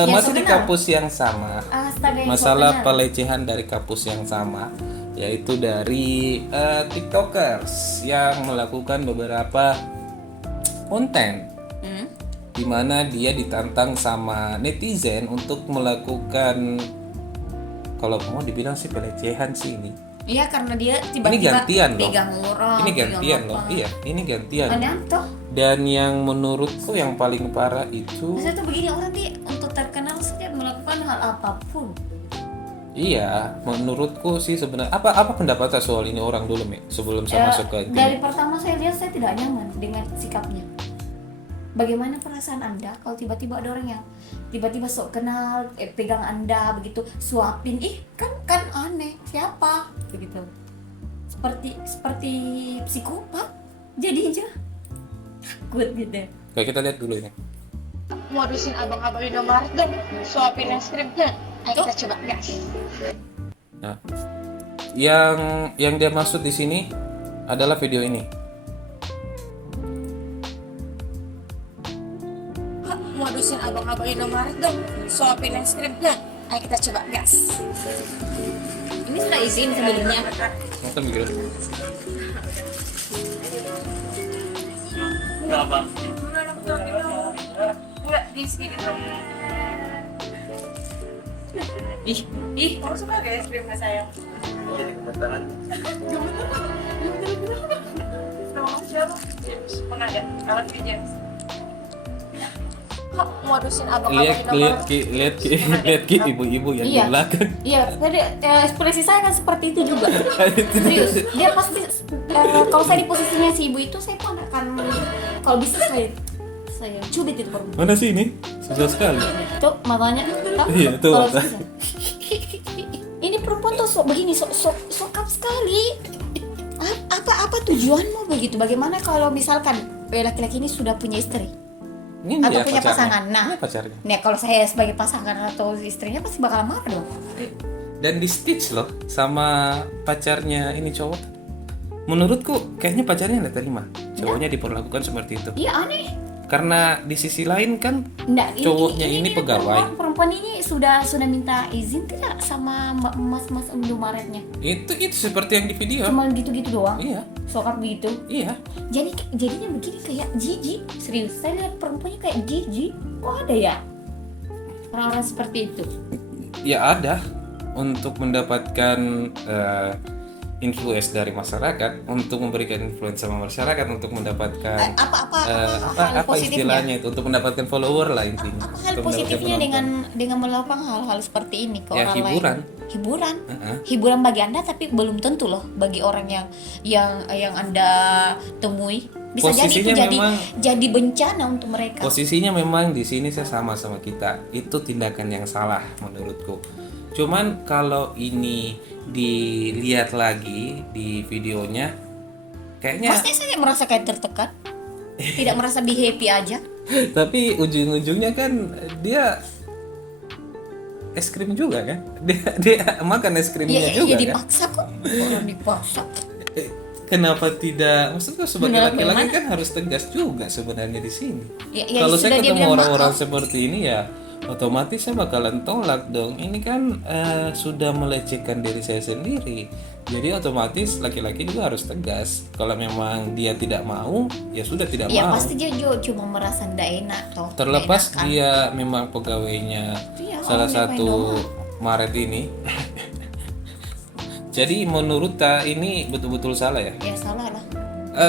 Masih di sebenar. kampus yang sama. Astaga, yang Masalah sebenar. pelecehan dari kampus yang sama, yaitu dari TikTokers yang melakukan beberapa konten Hmm? di mana dia ditantang sama netizen untuk melakukan, kalau mau dibilang sih pelecehan sih ini. Iya karena dia Ini tiba-tiba gantian loh. pegang orang. Ini gantian pegang loh. apa. Iya, ini gantian. Ada toh. Dan yang menurutku yang paling parah itu, Maksudnya tuh begini orang dia untuk terkenal saja melakukan hal apapun. iya, menurutku sih sebenarnya apa pendapatnya soal ini orang dulu, Mek, sebelum saya masuk ke Dari pertama saya lihat saya tidak nyaman dengan sikapnya. Bagaimana perasaan Anda kalau tiba-tiba ada orang yang tiba-tiba sok kenal, pegang Anda begitu, suapin, kan aneh, siapa begitu. Seperti psikopat jadinya. Takut gitu. Oke, kita lihat dulu ini. Modusin abang-abang Indomaret dong, suapin es krimnya. Ayo kita coba gas. Nah, yang dia maksud di sini adalah video ini. Modusin abang-abang Indomaret dong, suapin es krimnya. Ayo kita coba gas. Ini sudah izin sebelumnya. Nonton video. Enggak, di sini dong. Ih, Kamu suka gak es krimnya sayang? Jadi kebetulan Nama siapa? James. Pernah ada? Kalau di James. Kok modusin abang-abang Indomaret? Lihat ki ibu-ibu yang di Iya. belakang. Iya, jadi ekspresi saya kan seperti itu juga. Serius, dia pasti kalau saya di posisinya si ibu itu saya pun akan kalau bisa saya cubit itu perempuan. Mana sih ini? Susah sekali. Tuh matanya. Iya, tuh Kalau mata. bisa. Ini perempuan tuh sok begini, sokap sekali. Apa tujuanmu begitu? Bagaimana kalau misalkan laki-laki ini sudah punya istri Ini atau dia punya pacarnya. pasangan? Nah, Ini pacarnya. nih kalau saya sebagai pasangan atau istrinya pasti bakal marah dong. Dan di stitch loh sama pacarnya ini cowok. Menurutku kayaknya pacarnya nggak terima cowoknya diperlakukan seperti itu. Iya aneh. Karena di sisi lain kan Nggak, cowoknya ini pegawai. Perempuan ini sudah minta izin tidak sama mas Indomaretnya? Itu seperti yang di video. Cuma gitu-gitu doang. Iya, Sokap gitu. iya. Jadinya begini kayak jijik. Serius, saya lihat perempuannya kayak jijik. Kok ada ya orang-orang seperti itu? Ya ada untuk mendapatkan influence dari masyarakat, untuk memberikan influence sama masyarakat, untuk mendapatkan Hal apa positifnya? istilahnya itu, untuk mendapatkan follower lah intinya. Apa hal Untuk mendapatkan positifnya penonton. dengan melakukan hal-hal seperti ini ke Ya, orang hiburan. lain? Hiburan. Heeh. Hiburan bagi Anda tapi belum tentu loh bagi orang yang Anda temui. Bisa jadi itu Posisinya jadi bencana untuk mereka. Posisinya memang di sini saya sama kita. Itu tindakan yang salah menurutku. Cuman kalau ini dilihat lagi di videonya, kayaknya Pasti saya merasa kayak tertekan. Tidak merasa be happy aja. tapi ujung-ujungnya kan dia es krim juga kan? Dia makan es krimnya Ya, juga ya kan? dipaksa kok. Orang dipaksa. Kenapa tidak? Maksudnya sebagai Menurut laki-laki bagaimana? kan harus tegas juga sebenarnya di sini. Ya, Kalau sudah saya dia ketemu bilang orang-orang maaf. seperti ini ya otomatis saya bakalan tolak dong. Ini kan sudah melecehkan diri saya sendiri. Jadi otomatis laki-laki juga harus tegas. Kalau memang dia tidak mau, ya sudah tidak Ya mau. pasti dia juga cuma merasa tidak enak toh. Terlepas Nggak enakan. dia memang pegawainya Iya, salah orang satu yang Maret ini. Jadi menurut Ta ini betul-betul salah ya? Ya salah lah.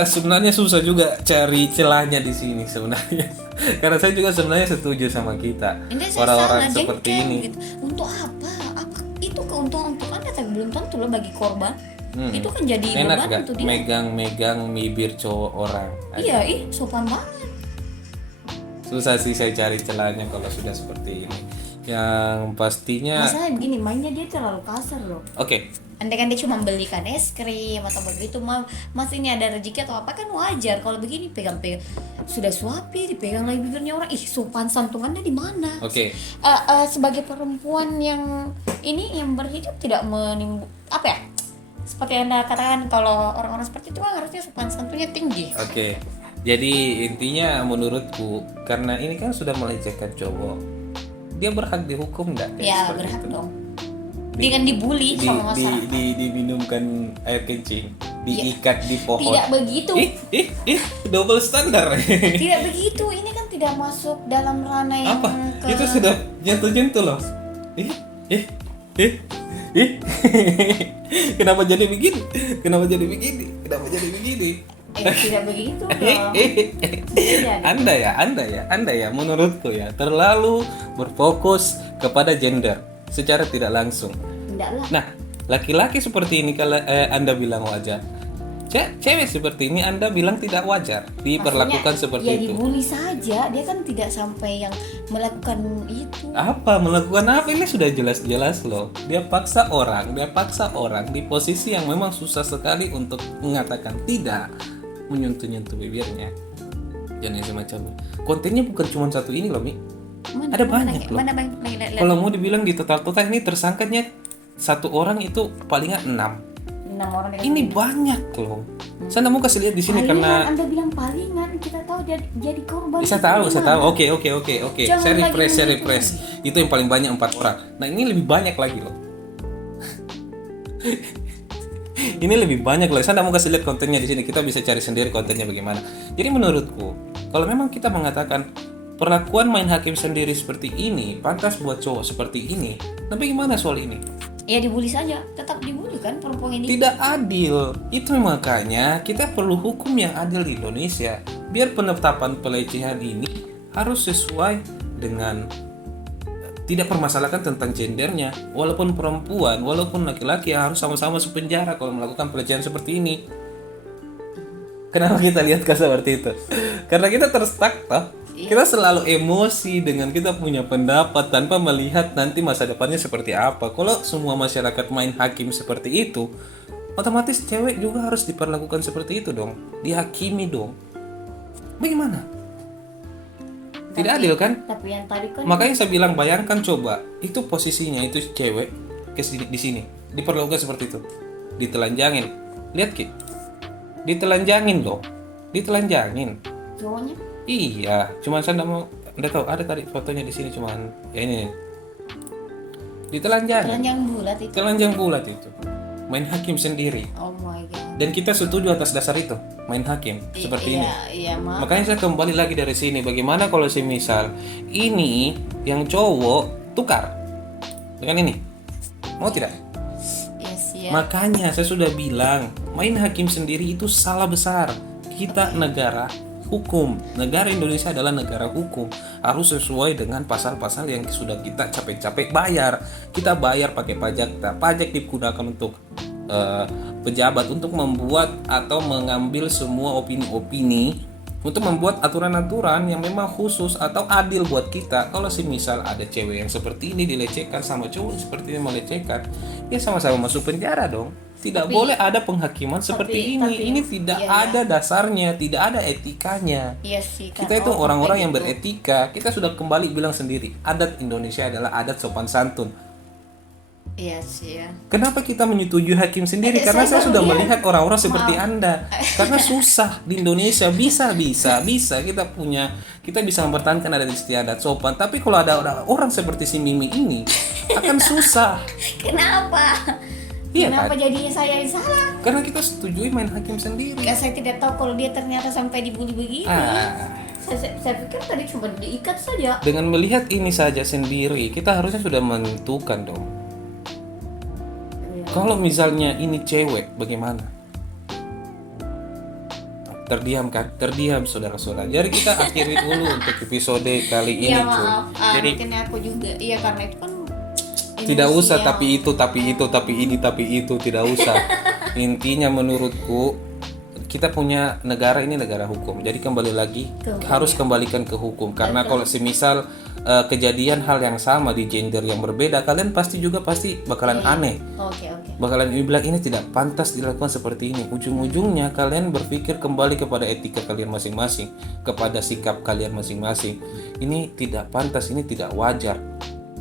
Sebenarnya susah juga cari celahnya di sini sebenarnya. Karena saya juga sebenarnya setuju sama kita. Ini saya Orang-orang salah, seperti jengkel ini. gitu. Untuk apa? Itu keuntungan untuk Anda tapi belum tentu loh bagi korban. Itu kan jadi Enak beban gak untuk dia. megang-megang bibir cowok orang? Iya, sopan banget. Susah sih saya cari celahnya kalau sudah seperti ini. Yang pastinya, Masalahnya begini, mainnya dia terlalu kasar loh. oke. Andai kan dia cuma belikan es krim atau begitu, mas ini ada rezeki atau apa kan wajar. Kalau begini pegang-pegang, sudah suapi dipegang lagi bibirnya orang, sopan santunannya di mana? Oke. Sebagai perempuan yang ini yang berhidup tidak apa ya? Seperti yang Anda katakan, kalau orang-orang seperti itu kan harusnya sopan santunnya tinggi. Oke. Jadi intinya menurutku karena ini kan sudah melecehkan cowok, dia berhak dihukum enggak? Ya berhak dong. Dengan dibully sama masyarakat. Diminumkan air kencing, diikat di pohon. Tidak begitu. Double standar. Tidak begitu. Ini kan tidak masuk dalam ranah yang Apa? Itu sudah jentuh-jentuh loh. Kenapa jadi begini? Kenapa jadi begini? Kenapa jadi begini? Tidak begitu dong. Tidak. Anda ya, menurutku ya terlalu berfokus kepada gender secara tidak langsung. Tidak lah. Nah, laki-laki seperti ini kalau Anda bilang wajar, cewek seperti ini Anda bilang tidak wajar diperlakukan Maksudnya, seperti ya itu. dibully saja, dia kan tidak sampai yang melakukan itu. Apa melakukan apa? Ini sudah jelas-jelas loh. Dia paksa orang di posisi yang memang susah sekali untuk mengatakan tidak, menyentuh-nyentuh bibirnya. Dan yang semacamnya. Kontennya bukan cuma satu ini loh, Mi. Ada banyak loh. Kalau mau dibilang di total ini tersangkanya satu orang itu palingan 6. 6 orang yang Ini banyak loh. Saya mau kasih lihat di sini karena Anda bilang palingan, kita tahu dia jadi korban. saya tahu. Oke. Jangan Saya lagi refresh. Itu yang paling banyak 4 orang. Nah, ini lebih banyak lagi loh. Ini lebih banyak loh. Saya mau kasih lihat kontennya di sini. Kita bisa cari sendiri kontennya bagaimana. Jadi menurutku, kalau memang kita mengatakan perlakuan main hakim sendiri seperti ini pantas buat cowok seperti ini, tapi gimana soal ini? Ya dibully saja, tetap dibully kan perempuan ini. Tidak adil. Itu makanya kita perlu hukum yang adil di Indonesia. Biar penetapan pelecehan ini harus sesuai dengan tidak permasalahkan tentang gendernya. Walaupun perempuan, walaupun laki-laki harus sama-sama masuk penjara kalau melakukan pelecehan seperti ini. Kenapa kita lihat seperti itu? Karena kita terstuck toh. Kita selalu emosi dengan kita punya pendapat tanpa melihat nanti masa depannya seperti apa. Kalau semua masyarakat main hakim seperti itu, otomatis cewek juga harus diperlakukan seperti itu dong. Dihakimi dong. Bagaimana? Tidak adil kan? Tapi yang tadi kan Makanya saya bilang bayangkan coba, itu posisinya itu cewek di sini diperlakukan seperti itu. Ditelanjangin. Lihat Ki. Ditelanjangin loh. Ditelanjangin. cowoknya Iya, cuman saya nggak tahu ada tadi fotonya di sini cuman ya ini nih. Ditelanjangin. telanjang bulat itu. Telanjang bulat itu. Main hakim sendiri. Oh my god. Dan kita setuju atas dasar itu, main hakim seperti ini. Iya, maaf. Makanya saya kembali lagi dari sini, bagaimana kalau semisal ini yang cowok tukar dengan ini, mau tidak? Yes, ya. Makanya saya sudah bilang, main hakim sendiri itu salah besar. Kita negara hukum, negara Indonesia adalah negara hukum, harus sesuai dengan pasal-pasal yang sudah kita capek-capek bayar. Kita bayar pakai pajak, pajak digunakan untuk pejabat untuk membuat atau mengambil semua opini-opini untuk membuat aturan-aturan yang memang khusus atau adil buat kita. Kalau semisal ada cewek yang seperti ini dilecehkan sama cowok seperti ini melecehkan, ya sama-sama masuk penjara dong. Tidak boleh ada penghakiman seperti ini. Ini tidak ada dasarnya, tidak ada etikanya. Iya sih. Kita itu orang-orang yang beretika. Kita sudah kembali bilang sendiri, adat Indonesia adalah adat sopan santun. Iya sih ya. Kenapa kita menyetujui hakim sendiri? Karena saya sudah melihat orang-orang seperti Anda. Karena susah di Indonesia bisa kita bisa mempertahankan adat istiadat sopan. Tapi kalau ada orang seperti si Mimi ini akan susah. Kenapa? Iya Kenapa kan? jadinya saya yang salah? Karena kita setujui main hakim sendiri. Saya tidak tahu kalau dia ternyata sampai dibully begini. Saya pikir tadi cuma diikat saja. Dengan melihat ini saja sendiri, kita harusnya sudah menentukan dong. Kalau misalnya ini cewek, bagaimana? Terdiam kan? Terdiam saudara-saudara. Jadi kita akhiri dulu untuk episode kali ini. Iya cuy. maaf, Jadi mungkin aku juga. Iya karena itu kan tidak emosi usah ya. tapi ini, tapi itu tidak usah. Intinya menurutku kita punya negara ini negara hukum. Jadi kembali lagi harus kembalikan ke hukum. Karena kalau semisal kejadian hal yang sama di gender yang berbeda, kalian pasti bakalan aneh. Oke. Bakalan bilang ini tidak pantas dilakukan seperti ini. Ujung-ujungnya kalian berpikir kembali kepada etika kalian masing-masing, kepada sikap kalian masing-masing. Ini tidak pantas, ini tidak wajar.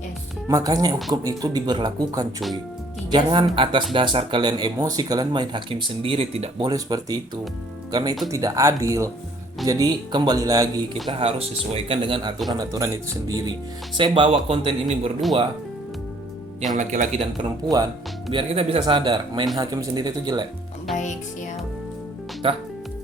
Yes. Makanya hukum itu diberlakukan, cuy. Jangan atas dasar kalian emosi kalian main hakim sendiri, tidak boleh seperti itu. Karena itu tidak adil. Jadi kembali lagi kita harus sesuaikan dengan aturan-aturan itu sendiri. Saya bawa konten ini berdua, yang laki-laki dan perempuan, biar kita bisa sadar main hakim sendiri itu jelek. Baik, siap. Kah?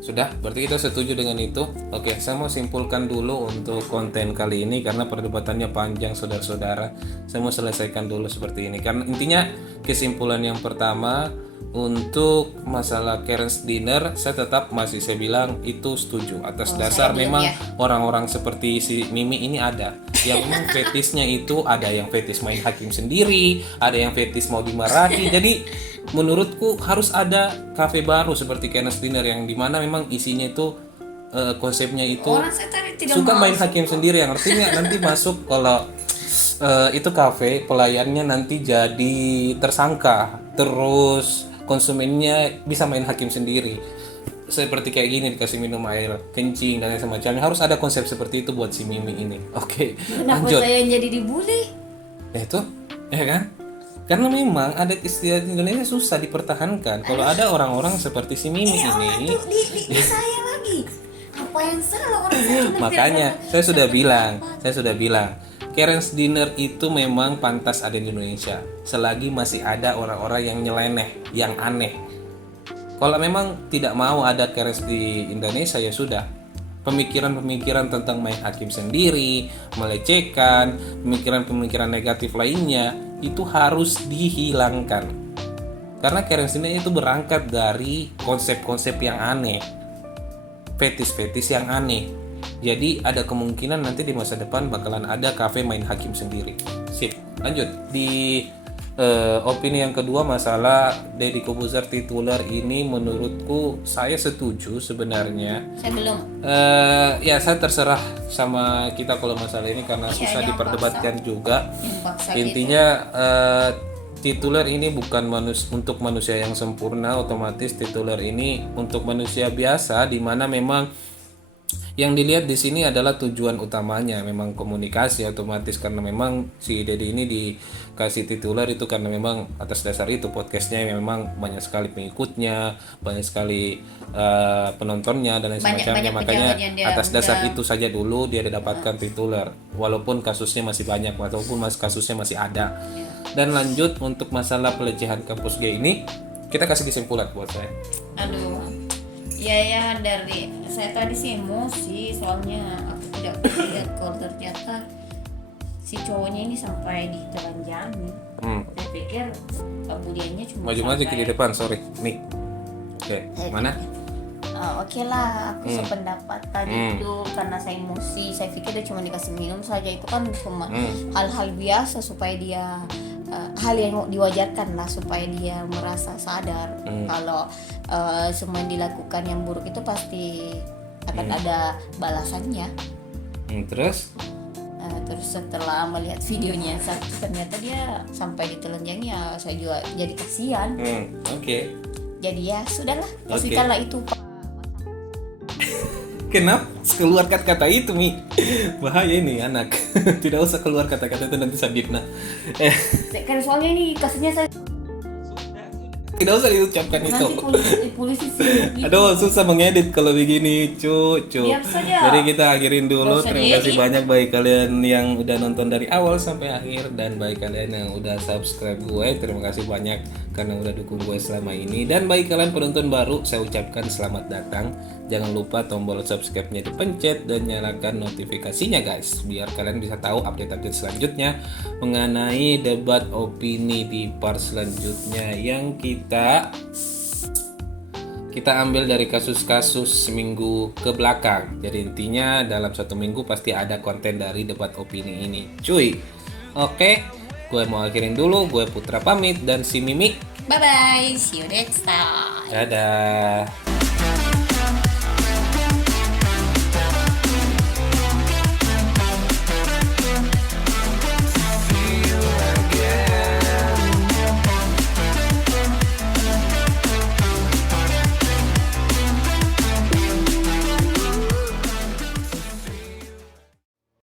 Sudah? Berarti kita setuju dengan itu? Oke, saya mau simpulkan dulu untuk konten kali ini karena perdebatannya panjang saudara-saudara. Saya mau selesaikan dulu seperti ini. Karena intinya kesimpulan yang pertama untuk masalah Karen's Dinner, saya bilang itu setuju atas dasar memang orang-orang seperti si Mimi ini ada yang memang fetisnya itu, ada yang fetis main hakim sendiri, ada yang fetis mau dimarahi. Jadi menurutku harus ada kafe baru seperti Karen's Dinner yang dimana memang isinya itu konsepnya itu Orang saya tadi tidak suka mau main hakim sendiri, yang artinya nanti masuk kalau itu kafe pelayannya nanti jadi tersangka, terus konsumennya bisa main hakim sendiri seperti kayak gini, dikasih minum air kencing dan semacamnya. Harus ada konsep seperti itu buat si Mimi ini. Oke, Kenapa lanjut. saya yang jadi dibully? Itu ya kan, karena memang adat istiadat Indonesia susah dipertahankan kalau ada orang-orang seperti si Mimi ini. Di saya lagi. Apa yang salah orang saya? cuma Makanya tidak saya sudah bilang Karen's Dinner itu memang pantas ada di Indonesia selagi masih ada orang-orang yang nyeleneh, yang aneh. Kalau memang tidak mau ada Karen's di Indonesia, ya sudah. Pemikiran-pemikiran tentang main hakim sendiri, melecehkan, pemikiran-pemikiran negatif lainnya itu harus dihilangkan. Karena Karen's Dinner itu berangkat dari konsep-konsep yang aneh, fetis-fetis yang aneh. Jadi ada kemungkinan nanti di masa depan bakalan ada kafe main hakim sendiri. Sip, lanjut di opini yang kedua masalah Deddy Corbuzier tituler ini. Menurutku saya setuju sebenarnya. Saya belum. Ya saya terserah sama kita kalau masalah ini karena susah jangan diperdebatkan juga. Yang paksa Intinya tituler ini bukan untuk manusia yang sempurna, otomatis tituler ini untuk manusia biasa di mana memang yang dilihat di sini adalah tujuan utamanya memang komunikasi, otomatis karena memang si Deddy ini dikasih tituler itu karena memang atas dasar itu podcastnya memang banyak sekali pengikutnya, banyak sekali penontonnya dan lain sebagainya. Makanya pejabat yang dia atas dasar undang. itu saja dulu dia dapatkan tituler walaupun kasusnya masih banyak ataupun kasusnya masih ada. Dan lanjut untuk masalah pelecehan kampus gay ini kita kasih kesimpulan buat saya. Aduh. Ya dari saya tadi sih emosi soalnya aku tidak lihat kalau ternyata si cowoknya ini sampai ditelanjangi. Saya pikir buliannya cuma Maju aja ke di depan, sorry, Nick. Oke, mana? Oke lah, aku sependapat tadi itu karena saya emosi. Saya pikir dia cuma dikasih minum saja, itu kan cuma hal-hal biasa supaya dia hal yang diwajarkan lah supaya dia merasa sadar kalau semua yang dilakukan yang buruk itu pasti akan ada balasannya. Terus? Terus setelah melihat videonya ternyata dia sampai ditelanjangi, ya saya juga jadi kasihan. Oke. Jadi ya sudahlah, kasihkanlah itu Pak. Kenapa keluar kata-kata itu, Mi? Bahaya ini anak. Tidak usah keluar kata-kata itu, nanti sabitna. Kan soalnya ini kasusnya saya Tidak usah diucapkan itu. Nanti polisi sih. Gitu. Aduh, susah mengedit kalau begini, cu. Biar saja. Jadi kita akhirin dulu. Nggak usah Terima kasih diedit. banyak bagi kalian yang udah nonton dari awal sampai akhir, dan bagi kalian yang udah subscribe gue, terima kasih banyak karena udah dukung gue selama ini. Dan bagi kalian penonton baru, saya ucapkan selamat datang. Jangan lupa tombol subscribe-nya dipencet dan nyalakan notifikasinya guys, biar kalian bisa tahu update-update selanjutnya mengenai debat opini di part selanjutnya yang kita ambil dari kasus-kasus minggu ke belakang. Jadi intinya dalam satu minggu pasti ada konten dari debat opini ini, cuy. Oke, gue mau akhirin dulu. Gue Putra pamit dan si Mimi. Bye bye. See you next time. Dadah.